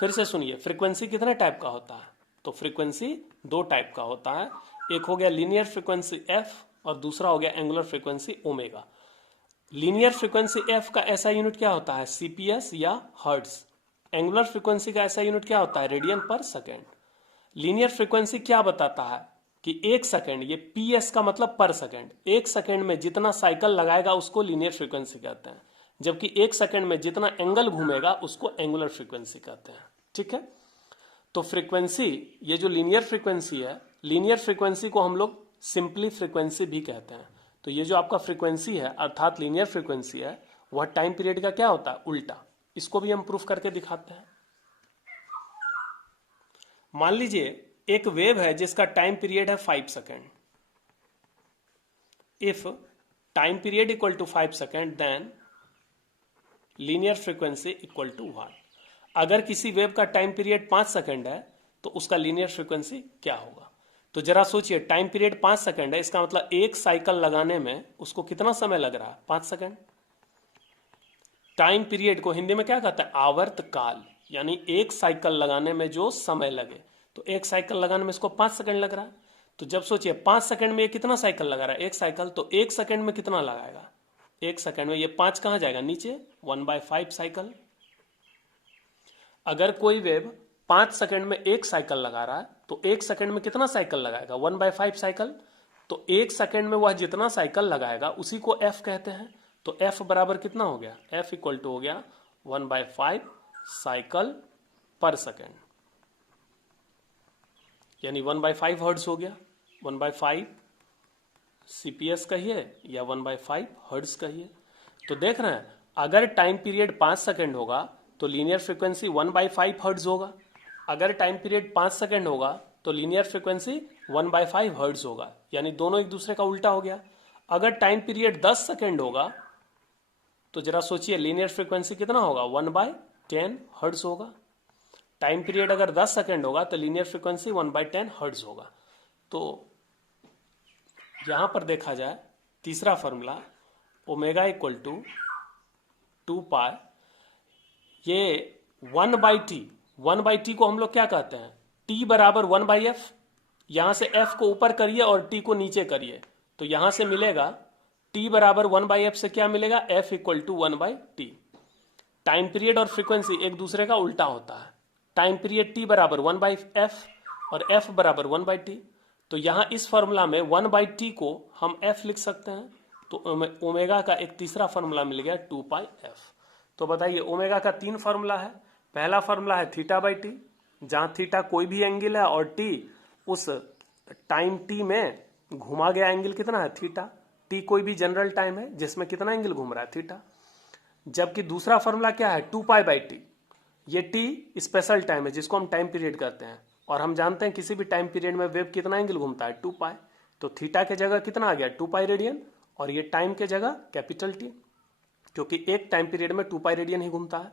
फिर से सुनिए, फ्रीक्वेंसी कितने टाइप का होता है? तो फ्रीक्वेंसी दो टाइप का होता है, एक हो गया लीनियर फ्रीक्वेंसी एफ और दूसरा हो गया angular frequency omega. Linear frequency F का ऐसा यूनिट क्या होता है? सीपीएस या हर्ट्ज। एंगुलर फ्रीक्वेंसी का ऐसा यूनिट क्या होता है? रेडियन पर सेकेंड। लीनियर फ्रीक्वेंसी क्या बताता है कि 1 सेकेंड, ये पीएस का मतलब पर सेकेंड, 1 सेकेंड में जितना साइकिल लगाएगा उसको लीनियर फ्रीक्वेंसी कहते हैं, जबकि 1 सेकेंड में जितना एंगल घूमेगा उसको एंगुलर फ्रीक्वेंसी कहते हैं। ठीक है, तो फ्रीक्वेंसी, ये जो लीनियर फ्रीक्वेंसी है, लीनियर फ्रीक्वेंसी को हम लोग सिंपली फ्रीक्वेंसी भी कहते हैं। तो ये जो आपका फ्रीक्वेंसी है अर्थात लीनियर फ्रीक्वेंसी है, वह टाइम पीरियड का क्या होता है? उल्टा। इसको भी हम प्रूफ करके दिखाते हैं। मान लीजिए एक वेव है जिसका टाइम पीरियड है 5 second. If time period equal to 5 second then linear frequency equal to 1। अगर किसी वेव का टाइम पीरियड 5 सेकेंड है तो उसका लीनियर फ्रीक्वेंसी क्या होगा? तो जरा सोचिए, टाइम पीरियड 5 सेकेंड है, इसका मतलब एक साइकिल लगाने में उसको कितना समय लग रहा है? 5 सेकेंड। टाइम पीरियड को हिंदी में क्या कहते हैं? आवर्त काल, यानी एक साइकिल लगाने में जो समय लगे। तो एक साइकिल लगाने में इसको 5 सेकेंड लग रहा है। तो जब सोचिए 5 सेकेंड में ये कितना साइकिल लगा रहा है? एक साइकिल। तो 1 सेकेंड में कितना लगाएगा? 1 सेकेंड में ये 5 कहां जाएगा? नीचे, 1/5 साइकिल। अगर कोई वेव 5 सेकेंड में एक साइकिल लगा रहा है तो 1 सेकेंड में कितना साइकिल लगाएगा? 1/5 साइकिल। तो 1 सेकेंड में वह जितना साइकिल लगाएगा उसी को एफ कहते हैं। तो एफ बराबर कितना हो गया? एफ इक्वल टू हो गया 1/5 साइकिल पर सेकेंड, यानी 1/5 हर्ट्ज हो गया। 1/5 सीपीएस कहिए या 1/5 हर्ट्ज कहिए। तो देख रहे हैं, अगर टाइम पीरियड 5 सेकेंड होगा तो लीनियर फ्रीक्वेंसी 1/5 हर्ट्ज होगा। अगर टाइम पीरियड 5 सेकेंड होगा तो लीनियर फ्रीक्वेंसी 1/5 हर्ट्ज होगा, यानी दोनों एक दूसरे का उल्टा हो गया। अगर टाइम पीरियड 10 सेकेंड होगा तो जरा सोचिए लीनियर फ्रीक्वेंसी कितना होगा? 1/10 हर्ट्ज होगा। टाइम पीरियड अगर 10 सेकेंड होगा तो लीनियर फ्रीक्वेंसी 1/10 हर्ट्ज होगा। तो यहां पर देखा जाए तीसरा फॉर्मूला, ओमेगा इक्वल टू 2 पाई, ये 1/t को हम लोग क्या कहते हैं? t बराबर 1/f। यहां से f को ऊपर करिए और t को नीचे करिए तो यहां से मिलेगा t बराबर 1/f से क्या मिलेगा? f equal to 1/t। Time period और फ्रीक्वेंसी एक दूसरे का उल्टा होता है। टाइम पीरियड t बराबर 1/f और f बराबर 1/t। तो यहां इस फॉर्मूला में 1/t को हम f लिख सकते हैं। तो ओमेगा का एक तीसरा फॉर्मूला मिल गया 2πf। तो बताइए, ओमेगा का 3 फॉर्मूला है, पहला फॉर्मूला है थीटा बाई टी, जहां थीटा कोई भी एंगल है और टी उस टाइम टी में घुमा गया एंगल कितना है थीटा। टी कोई भी जनरल टाइम है जिसमें कितना एंगल घूम रहा है थीटा। जबकि दूसरा फॉर्मूला क्या है 2 पाई बाई टी, ये टी स्पेशल टाइम है जिसको हम टाइम पीरियड कहते हैं, और हम जानते हैं किसी भी टाइम पीरियड में वेव कितना एंगल घूमता है 2 पाई। तो थीटा के जगह कितना आ गया 2 पाई रेडियन, और ये टाइम के जगह कैपिटल टी, क्योंकि एक टाइम पीरियड में 2 पाई रेडियन ही घूमता है।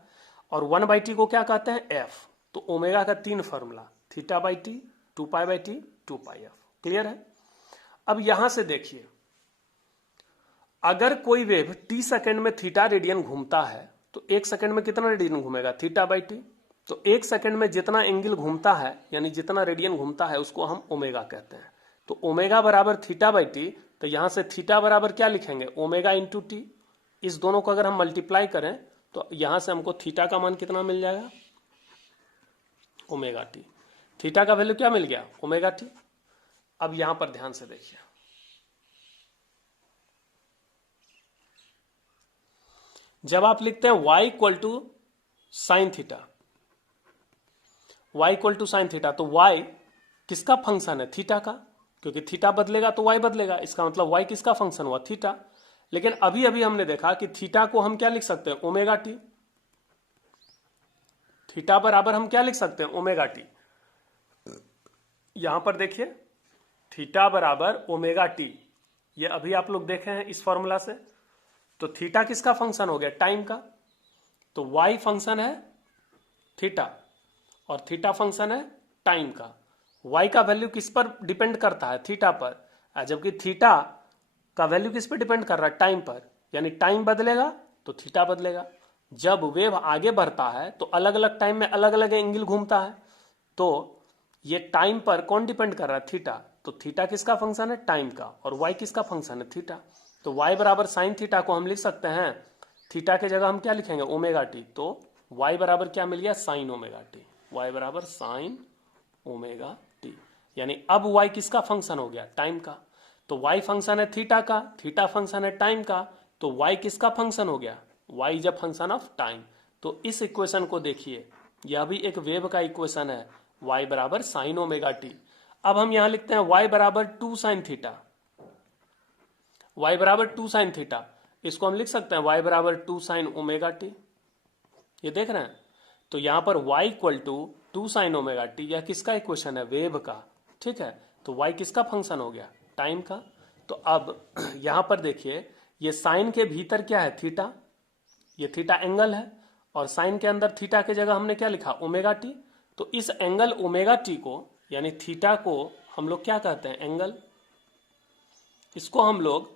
और 1/t को क्या कहते हैं एफ। तो ओमेगा का 3 formula, theta by T, 2 pi by T, 2 pi F. Clear है। अब यहां से देखिए, अगर कोई वेव टी सेकेंड में थीटा रेडियन घूमता है तो 1 सेकेंड में कितना रेडियन घूमेगा थीटा बाई टी। तो 1 सेकेंड में जितना एंगल घूमता है यानी जितना रेडियन घूमता है उसको हम ओमेगा कहते हैं। तो ओमेगा बराबर थीटा बाई टी, तो यहां से थीटा बराबर क्या लिखेंगे ओमेगा इंटू टी। इस दोनों को अगर हम मल्टीप्लाई करें तो यहां से हमको थीटा का मान कितना मिल जाएगा ओमेगा टी। थीटा का वैल्यू क्या मिल गया ओमेगा टी। अब यहां पर ध्यान से देखिए, जब आप लिखते हैं y equal to sine theta, y equal to sine theta, तो y किसका फंक्शन है थीटा का, क्योंकि थीटा बदलेगा तो y बदलेगा, इसका मतलब y किसका फंक्शन हुआ थीटा। लेकिन अभी अभी हमने देखा कि थीटा को हम क्या लिख सकते हैं ओमेगा टी। थीटा बराबर हम क्या लिख सकते हैं ओमेगा टी। यहां पर देखिए थीटा बराबर ओमेगा टी, ये अभी आप लोग देखे हैं इस फॉर्मूला से। तो थीटा किसका फंक्शन हो गया टाइम का, तो y फंक्शन है थीटा और थीटा फंक्शन है टाइम का। y का वैल्यू किस पर डिपेंड करता है थीटा पर, जबकि थीटा का वैल्यू किस पर डिपेंड कर रहा है टाइम पर, यानी टाइम बदलेगा तो थीटा बदलेगा। जब वेव आगे बढ़ता है तो अलग अलग टाइम में अलग अलग एंगल घूमता है, तो ये टाइम पर कौन डिपेंड कर रहा है थीटा। तो थीटा किसका फंक्शन है टाइम का और y किसका फंक्शन है थीटा। तो y बराबर साइन थीटा को हम लिख सकते हैं, थीटा के जगह हम क्या लिखेंगे ओमेगा टी। तो y बराबर क्या मिल गया साइन ओमेगा टी, y बराबर साइन ओमेगा टी। यानी अब y किसका फंक्शन हो गया टाइम का। तो y फंक्शन है थीटा का, थीटा फंक्शन है टाइम का, तो y किसका फंक्शन हो गया y is a function of time. तो इस इक्वेशन को देखिए, यह भी एक वेव का इक्वेशन है y बराबर साइन ओमेगा टी। अब हम यहां लिखते हैं y बराबर 2 साइन थीटा, y बराबर 2 साइन थीटा, इसको हम लिख सकते हैं y बराबर 2 साइन ओमेगा टी। ये देख रहे हैं, तो यहां पर y equal to 2 sine omega t, यह किसका इक्वेशन है वेव का। ठीक है, तो y किसका फंक्शन हो गया टाइम का। तो अब यहां पर देखिए, ये साइन के भीतर क्या है थीटा, ये थीटा एंगल है, और साइन के अंदर थीटा के जगह हमने क्या लिखा ओमेगा टी। तो इस एंगल ओमेगा टी को यानी थीटा को हम लोग क्या कहते हैं एंगल, इसको हम लोग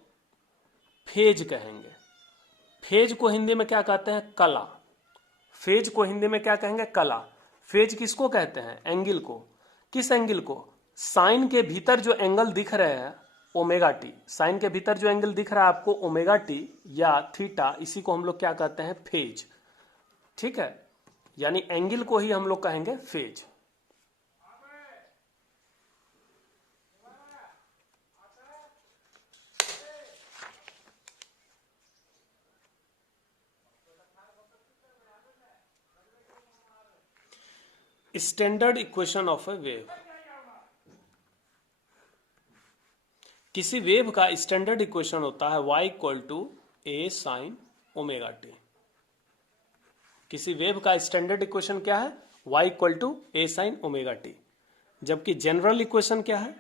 फेज कहेंगे। फेज को हिंदी में क्या कहते हैं कला, फेज को हिंदी में क्या कहेंगे कला। फेज किसको कहते हैं एंगल को, किस एंगल को, साइन के भीतर जो एंगल दिख रहे हैं ओमेगा टी, साइन के भीतर जो एंगल दिख रहा है आपको ओमेगा टी या थीटा, इसी को हम लोग क्या कहते हैं फेज। ठीक है, यानी एंगल को ही हम लोग कहेंगे phase. Standard equation of a wave, किसी वेव का स्टैंडर्ड इक्वेशन होता है y equal to a sine omega t. किसी वेव का स्टैंडर्ड इक्वेशन क्या है y equal to a sine omega t, जबकि जनरल इक्वेशन क्या है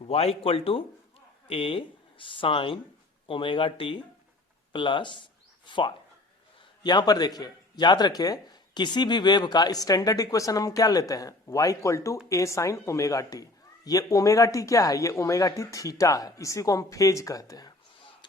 y equal to a sine omega t plus five. यहां पर देखिए याद रखिए, किसी भी वेव का स्टैंडर्ड इक्वेशन हम क्या लेते हैं y equal to a sine omega t. ये ओमेगा टी क्या है, ये ओमेगा टी थीटा है, इसी को हम फेज कहते हैं।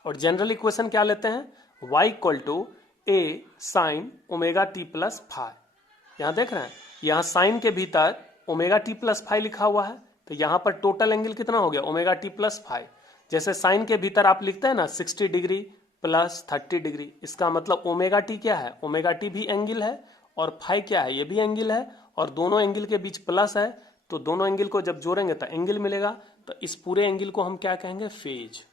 और जनरल इक्वेशन क्या लेते हैं y equal to a sine omega t plus five. यहां देख रहे हैं, यहां साइन के भीतर ओमेगा टी प्लस फाइव लिखा हुआ है, तो यहां पर टोटल एंगल कितना हो गया ओमेगा टी प्लस फाइव। जैसे साइन के भीतर आप लिखते हैं ना 60 डिग्री प्लस 30 डिग्री, इसका मतलब ओमेगा टी क्या है ओमेगा टी भी एंगल है और फाइव क्या है ये भी एंगल है, और दोनों एंगल के बीच प्लस है, तो दोनों एंगल को जब जोड़ेंगे तो एंगल मिलेगा। तो इस पूरे एंगल को हम क्या कहेंगे फेज।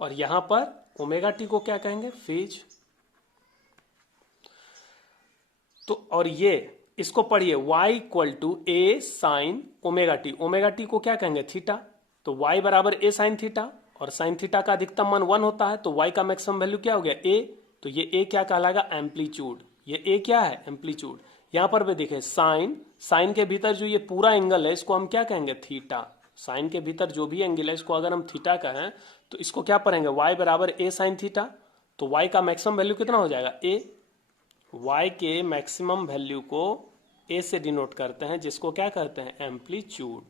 और यहां पर ओमेगा टी को क्या कहेंगे फेज। तो और ये इसको पढ़िए y equal to a sine omega t. Omega t को क्या कहेंगे? थीटा। तो y बराबर ए साइन थीटा, और साइन थीटा का अधिकतम मान 1 होता है, तो y का मैक्सिमम वैल्यू क्या हो गया? a। तो ये a क्या कहलाएगा? एम्पलीट्यूड। ये a क्या है? एम्पलीट्यूड। यहां पर भी देखें साइन, साइन के भीतर जो ये पूरा एंगल है इसको हम क्या कहेंगे? थीटा। साइन के भीतर जो भी एंगल है इसको अगर हम थीटा कहें तो इसको क्या पढ़ेंगे? y बराबर ए साइन थीटा। तो y का मैक्सिमम वैल्यू कितना हो जाएगा? a। y के मैक्सिमम वैल्यू को a से डिनोट करते हैं, जिसको क्या कहते हैं? एम्पलीट्यूड।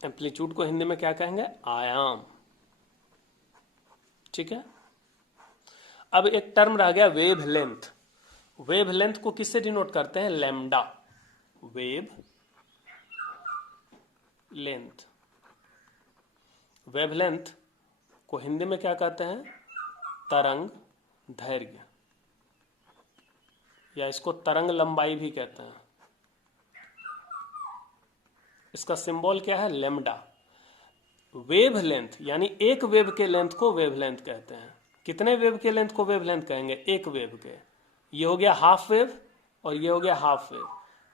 एम्पलीट्यूड को हिंदी में क्या कहेंगे? आयाम। ठीक है। अब एक टर्म रह गया वेव लेंथ। वेव लेंथ को किससे डिनोट करते हैं? Lambda. Wave length. Wave length को हिंदी में क्या कहते हैं? तरंग दैर्घ्य, या इसको तरंग लंबाई भी कहते हैं। इसका सिंबल क्या है? लैम्डा। वेव लेंथ यानी एक वेव के लेंथ को वेव लेंथ कहते हैं। कितने वेव के लेंथ को वेव लेंथ कहेंगे? एक वेव के। ये हो गया हाफ वेव और ये हो गया हाफ वेव।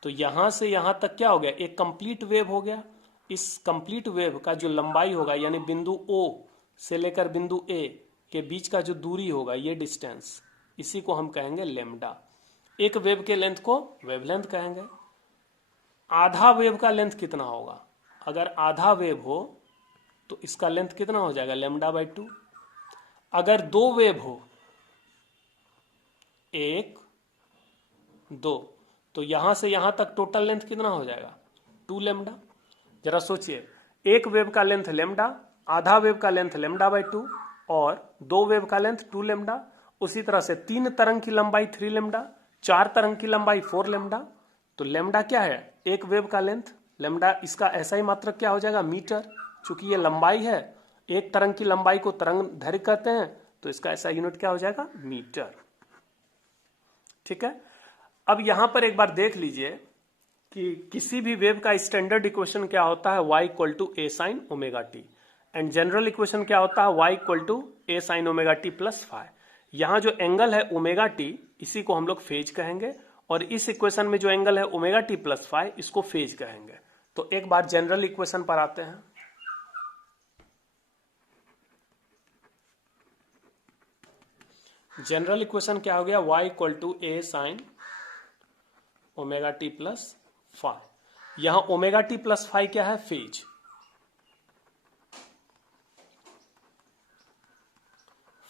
तो यहां से यहां तक क्या हो गया? एक कंप्लीट वेव हो गया। इस कंप्लीट वेव का जो लंबाई होगा यानी बिंदु O से लेकर बिंदु A के बीच का जो दूरी होगा, ये डिस्टेंस, इसी को हम कहेंगे लैम्डा। एक वेव के लेंथ को वेवलेंथ कहेंगे। आधा वेव का लेंथ कितना होगा? अगर आधा वेव हो तो इसका लेंथ कितना हो जाएगा? Lambda by 2। अगर दो वेव हो, 1 2, तो यहां से यहां तक टोटल लेंथ कितना हो जाएगा? 2 लैम्डा। जरा सोचिए, एक वेव का लेंथ लैम्डा, आधा वेव का लेंथ लैम्डा बाई 2 और दो वेव का लेंथ 2 लैम्डा। उसी तरह से 3 तरंग की लंबाई 3 लैम्डा, 4 तरंग की लंबाई 4 लैम्डा। तो लैम्डा क्या है? एक वेव का लेंथ। लैम्डा इसका ऐसा ही मात्रक क्या हो जाएगा? मीटर। चूंकि ये लंबाई है, एक तरंग की लंबाई को तरंग दैर्घ्य कहते हैं, तो इसका ऐसा यूनिट क्या हो जाएगा? मीटर। ठीक है। अब यहां पर एक बार देख लीजिए कि किसी भी वेव का स्टैंडर्ड इक्वेशन क्या होता है? y equal to a sine omega t. And general equation क्या होता है? y equal to a sine omega t plus phi. यहां जो एंगल है ओमेगा टी, इसी को हम लोग फेज कहेंगे, और इस इक्वेशन में जो एंगल है ओमेगा टी प्लस फाई, इसको फेज कहेंगे। तो एक बार जनरल इक्वेशन पर आते हैं। जनरल इक्वेशन क्या हो गया? y equal to a sine omega t plus phi. यहां ओमेगा टी प्लस फाई क्या है? Phase.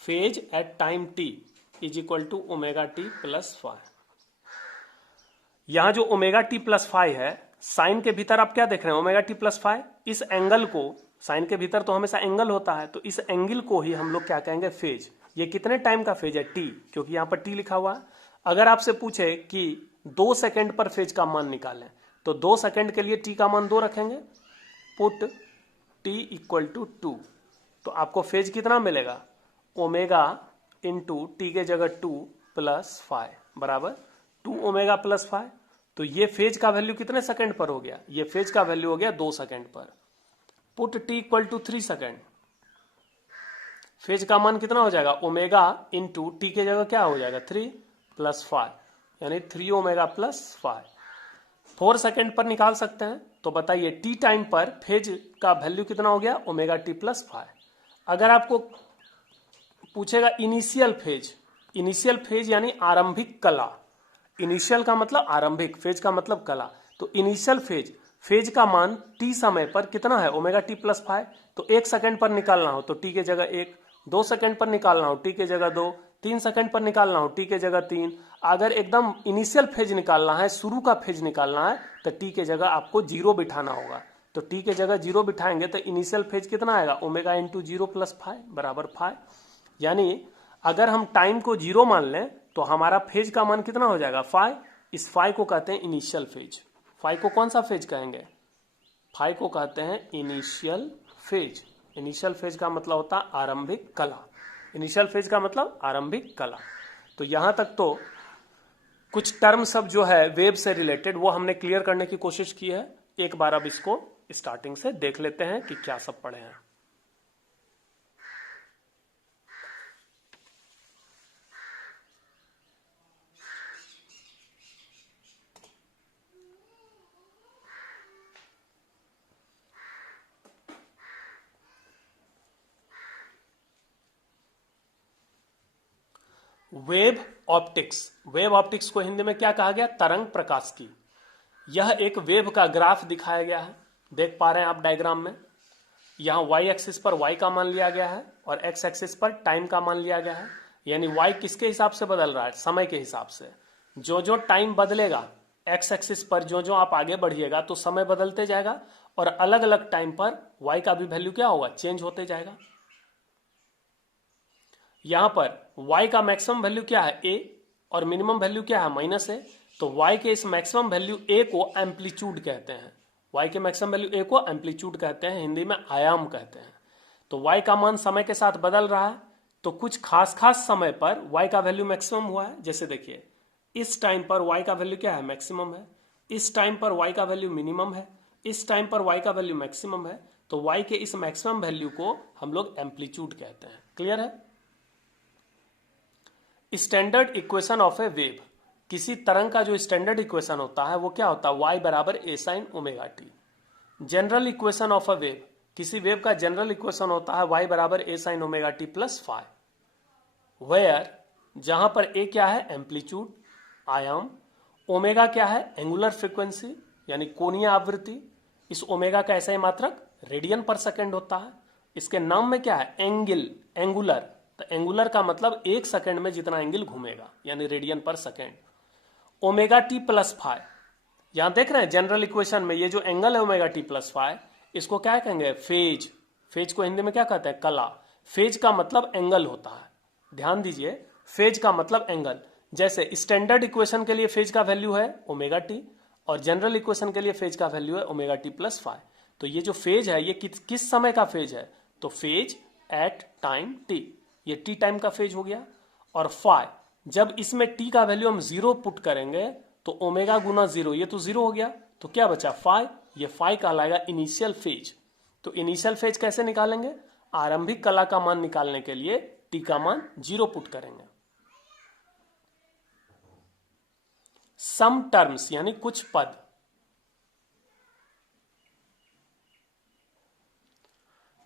Phase at time t is equal to omega t plus phi. यहां जो ओमेगा टी प्लस फाई है, sine के भीतर आप क्या देख रहे हैं? Omega t plus phi. इस एंगल को, साइन के भीतर तो हमेशा एंगल होता है, तो इस एंगल को ही हम लोग क्या कहेंगे? फेज। ये कितने टाइम का फेज है? t, क्योंकि यहां पर t लिखा हुआ है। अगर आपसे पूछे कि 2 सेकंड पर फेज का मान निकालें, तो 2 सेकंड के लिए t का मान 2 रखेंगे। पुट t इक्वल टू 2, तो आपको फेज कितना मिलेगा? ओमेगा इंटू टी के जगह 2 प्लस फाइव बराबर 2 ओमेगा प्लस फाइव। तो ये फेज का वैल्यू कितने सेकंड पर हो गया? ये फेज का वैल्यू हो गया 2 सेकंड पर। Put t equal to 3 second. Phase का मान कितना हो जाएगा? ओमेगा इंटू टी के जगह क्या हो जाएगा? 3 प्लस 5, यानी 3 ओमेगा प्लस 5। 4 सेकंड पर निकाल सकते हैं। तो बताइए टी टाइम पर फेज का वैल्यू कितना हो गया? Omega t plus 5। अगर आपको पूछेगा इनिशियल फेज, इनिशियल फेज यानी आरंभिक कला। इनिशियल का मतलब आरंभिक, फेज का मतलब कला। तो इनिशियल फेज, फेज का मान टी समय पर कितना है? Omega t plus 5। तो 1 सेकंड पर निकालना हो तो टी के जगह 1, 2 सेकंड पर निकालना हो टी के जगह 2, 3 सेकंड पर निकालना हो टी के जगह 3। अगर एकदम इनिशियल फेज निकालना है, शुरू का फेज निकालना है, तो टी के जगह आपको 0 बिठाना होगा। तो टी के जगह 0 बिठाएंगे तो इनिशियल फेज कितना आएगा? ओमेगा इंटू 0 प्लस 5 बराबर 5। यानी अगर हम टाइम को 0 मान लें तो हमारा फेज का मान कितना हो जाएगा? 5। इस 5 को कहते हैं इनिशियल फेज। 5 को कौन सा फेज कहेंगे? 5 को कहते हैं इनिशियल फेज। इनिशियल फेज का मतलब होता है आरंभिक कला। इनिशियल फेज का मतलब आरंभिक कला। तो यहां तक तो कुछ टर्म सब जो है वेव से रिलेटेड वो हमने क्लियर करने की कोशिश की है। एक बार अब इसको स्टार्टिंग से देख लेते हैं कि क्या सब पढ़े हैं। वेव ऑप्टिक्स, वेव ऑप्टिक्स को हिंदी में क्या कहा गया? तरंग प्रकाशिकी। यह एक वेव का ग्राफ दिखाया गया है, देख पा रहे हैं आप डायग्राम में। यहां वाई एक्सिस पर वाई का मान लिया गया है और एक्स एक्सिस पर टाइम का मान लिया गया है। यानी वाई किसके हिसाब से बदल रहा है? समय के हिसाब से। जो जो टाइम बदलेगा एक्स एक्सिस पर, जो जो आप आगे बढ़िएगा तो समय बदलते जाएगा और अलग अलग टाइम पर वाई का भी वैल्यू क्या होगा? चेंज होते जाएगा। यहां पर y का मैक्सिमम वैल्यू क्या है? a, और मिनिमम वैल्यू क्या है? -a। तो y के इस मैक्सिमम वैल्यू a को एम्पलीट्यूड कहते हैं। y के मैक्सिमम वैल्यू a को एम्पलीट्यूड कहते हैं, हिंदी में आयाम कहते हैं। तो y का मान समय के साथ बदल रहा है, तो कुछ खास खास समय पर y का वैल्यू मैक्सिमम हुआ है। जैसे देखिए, इस टाइम पर y का वैल्यू क्या है? मैक्सिमम है। इस टाइम पर y का वैल्यू मिनिमम है। इस टाइम पर y का वैल्यू मैक्सिमम है। तो y के इस मैक्सिमम वैल्यू को हम लोग एम्पलीट्यूड कहते हैं। क्लियर है? Standard equation of a wave, किसी तरंग का जो स्टैंडर्ड इक्वेशन होता है वो क्या होता है? y बराबर a sin omega t. General equation of a wave, किसी वेव का जनरल इक्वेशन होता है y बराबर a sin omega t plus five. Where, जहां पर a क्या है? एम्पलीट्यूड, आयाम। ओमेगा क्या है? एंगुलर फ्रीक्वेंसी यानी कोणीय आवृत्ति। इस ओमेगा का ऐसा ही मात्रक रेडियन पर सेकेंड होता है। इसके नाम में क्या है? Angle, angular. तो एंगुलर का मतलब एक सेकंड में जितना एंगल घूमेगा यानी रेडियन पर second. Omega t plus five, यहां देख रहे हैं जनरल इक्वेशन में ये जो एंगल है ओमेगा टी प्लस फाइव, इसको क्या कहेंगे? फेज। फेज को हिंदी में क्या कहते हैं? कला। फेज का मतलब एंगल होता है, ध्यान दीजिए, फेज का मतलब एंगल। जैसे स्टैंडर्ड इक्वेशन के लिए फेज का वैल्यू है ओमेगा टी और जनरल इक्वेशन के लिए फेज का वैल्यू है ओमेगा टी प्लस फाइव। तो ये जो फेज है ये किस समय का फेज है? तो फेज एट टाइम टी, ये टी टाइम का फेज हो गया। और फाइव, जब इसमें टी का वैल्यू हम जीरो पुट करेंगे तो ओमेगा गुना जीरो, ये तो जीरो हो गया, तो क्या बचा? फाइव। ये फाइव कहलाएगा इनिशियल फेज। तो इनिशियल फेज कैसे निकालेंगे? आरंभिक कला का मान निकालने के लिए टी का मान जीरो पुट करेंगे। सम टर्म्स यानी कुछ पद।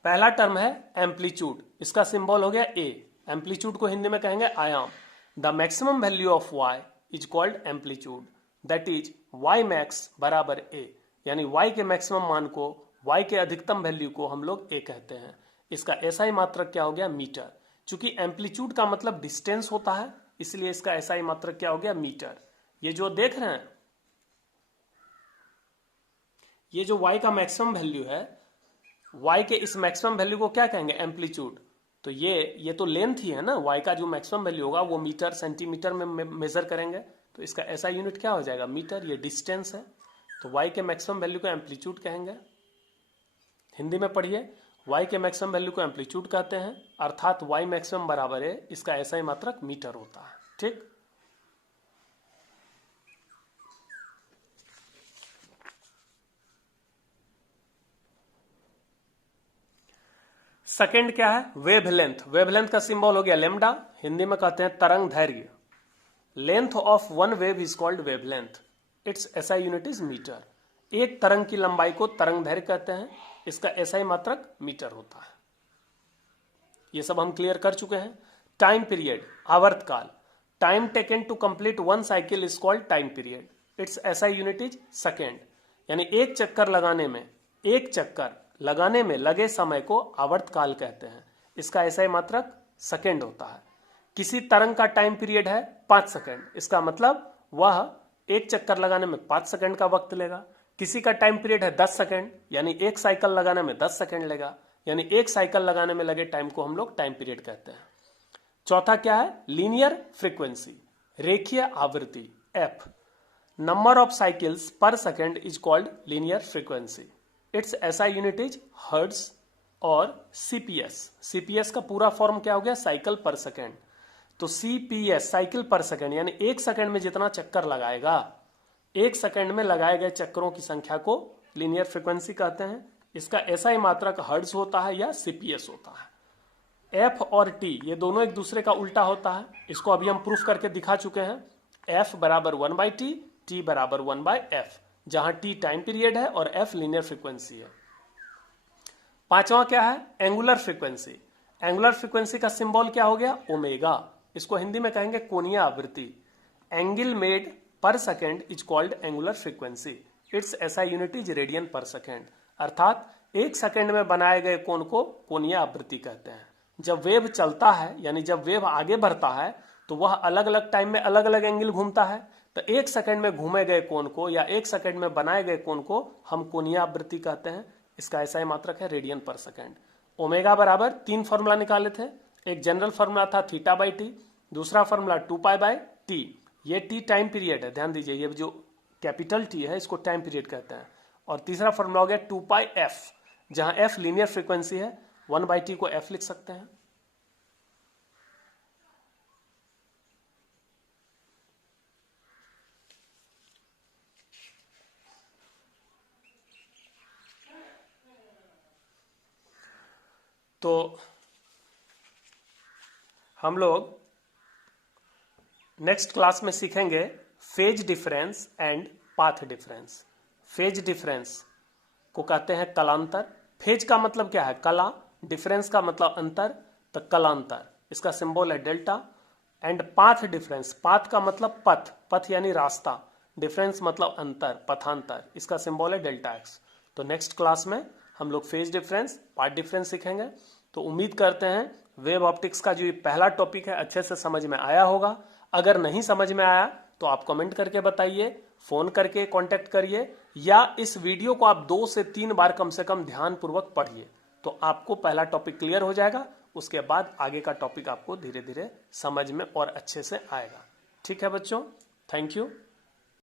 पहला टर्म है एम्पलीट्यूड, इसका सिंबल हो गया ए। एम्पलीट्यूड को हिंदी में कहेंगे आयाम। The maximum value of y is called amplitude, that is y max बराबर a, यानी y के मैक्सिमम मान को, y के अधिकतम वैल्यू को हम लोग a कहते हैं। इसका ऐसा ही मात्रक क्या हो गया? मीटर। चूंकि एम्पलीट्यूड का मतलब डिस्टेंस होता है इसलिए इसका ऐसा ही मात्रक क्या हो गया? मीटर। ये जो देख रहे हैं, ये जो y का मैक्सिमम वैल्यू है, y के इस मैक्सिमम वैल्यू को क्या कहेंगे? एम्पलीट्यूड। तो ये तो लेंथ ही है ना, y का जो मैक्सिमम वैल्यू होगा वो मीटर सेंटीमीटर में मेजर करेंगे, तो इसका ऐसा यूनिट क्या हो जाएगा? मीटर। ये डिस्टेंस है, तो y के मैक्सिमम वैल्यू को एम्पलीट्यूड कहेंगे। हिंदी में पढ़िए, y के मैक्सिमम वैल्यू को एम्पलीट्यूड कहते हैं, अर्थात y मैक्सिमम बराबर है, इसका ऐसा ही मात्रक मीटर होता है। ठीक। सेकेंड क्या है? वेवलेंथ। वेवलेंथ का सिंबल हो गया लेम्डा, हिंदी में कहते हैं तरंग दैर्घ्य। Length of one wave is called wavelength, its SI unit is metre. एक तरंग की लंबाई को तरंग दैर्घ्य कहते हैं, इसका एसआई मात्रक मीटर होता है। ये सब हम क्लियर कर चुके हैं। टाइम पीरियड, आवर्तकाल। Time taken to complete one cycle is called time period, its SI unit is second. यानी एक चक्कर लगाने में लगे समय को आवर्तकाल कहते हैं, इसका ऐसा ही मात्रक सेकेंड होता है। किसी तरंग का टाइम पीरियड है 5 सेकेंड, इसका मतलब वह एक चक्कर लगाने में 5 सेकेंड का वक्त लेगा। किसी का टाइम पीरियड है 10 सेकेंड, यानी एक साइकिल लगाने में 10 सेकेंड लेगा, यानी एक साइकिल लगाने में लगे टाइम को हम लोग टाइम पीरियड कहते हैं। चौथा क्या है? लीनियर फ्रीक्वेंसी, रेखीय आवृत्ति, एफ। नंबर ऑफ साइकिल्स पर second is called linear frequency, it's SI unit is hertz और सीपीएस। सीपीएस का पूरा फॉर्म क्या हो गया? साइकिल पर सेकेंड। तो सीपीएस साइकिल पर सेकेंड, यानी एक सेकेंड में जितना चक्कर लगाएगा, एक सेकेंड में लगाए गए चक्करों की संख्या को लीनियर फ्रीक्वेंसी कहते हैं। इसका ऐसा ही मात्रक हर्ट्ज होता है या सीपीएस होता है। एफ और टी ये दोनों एक दूसरे का उल्टा होता है, इसको अभी हम प्रूफ करके दिखा चुके हैं। एफ बराबर 1/t, टी बराबर 1/f, जहां टी टाइम पीरियड है और एफ लीनियर फ्रीक्वेंसी है। पांचवा क्या है? Angular frequency. एंगुलर फ्रीक्वेंसी का सिंबल क्या हो गया? ओमेगा। इसको हिंदी में कहेंगे कोणीय आवृत्ति। एंगल मेड पर second is called angular frequency, it's SI unit is radian पर सेकेंड। अर्थात एक सेकेंड में बनाए गए कोण को कोणीय आवृत्ति कहते हैं। जब वेव चलता है यानी जब वेव आगे बढ़ता है तो वह अलग अलग टाइम में अलग अलग एंगल घूमता है, तो एक सेकंड में घूमे गए कोण को या एक सेकंड में बनाए गए कोण को हम कोणीय आवृत्ति कहते हैं। इसका ऐसा ही मात्रक है रेडियन पर सेकंड। ओमेगा बराबर 3 फॉर्मूला निकाले थे। एक जनरल फॉर्मूला था थीटा बाई टी, दूसरा फॉर्मूला 2 पाई बाई टी। ये टी टाइम पीरियड है, ध्यान दीजिए, ये जो कैपिटल टी है इसको टाइम पीरियड कहते हैं। और तीसरा फॉर्मूला हो गया 2 पाई एफ, जहां एफ लीनियर फ्रीक्वेंसी है, 1 बाई टी को एफ लिख सकते हैं। तो हम लोग नेक्स्ट क्लास में सीखेंगे phase difference and path difference. Phase difference को कहते हैं कलांतर। फेज का मतलब क्या है? कला। डिफरेंस का मतलब अंतर, तो कलांतर, इसका सिंबल है delta. And path difference, path का मतलब पथ, पथ यानी रास्ता, डिफरेंस मतलब अंतर, पथांतर, इसका सिंबल है डेल्टा एक्स। तो नेक्स्ट क्लास में हम लोग फेज डिफरेंस, पाथ डिफरेंस सीखेंगे। तो उम्मीद करते हैं वेव ऑप्टिक्स का जो ये पहला टॉपिक है अच्छे से समझ में आया होगा। अगर नहीं समझ में आया तो आप कमेंट करके बताइए, फोन करके कांटेक्ट करिए, या इस वीडियो को आप 2 से 3 बार कम से कम ध्यानपूर्वक पढ़िए, तो आपको पहला टॉपिक क्लियर हो जाएगा। उसके बाद आगे का टॉपिक आपको धीरे धीरे समझ में और अच्छे से आएगा। ठीक है बच्चों, थैंक यू।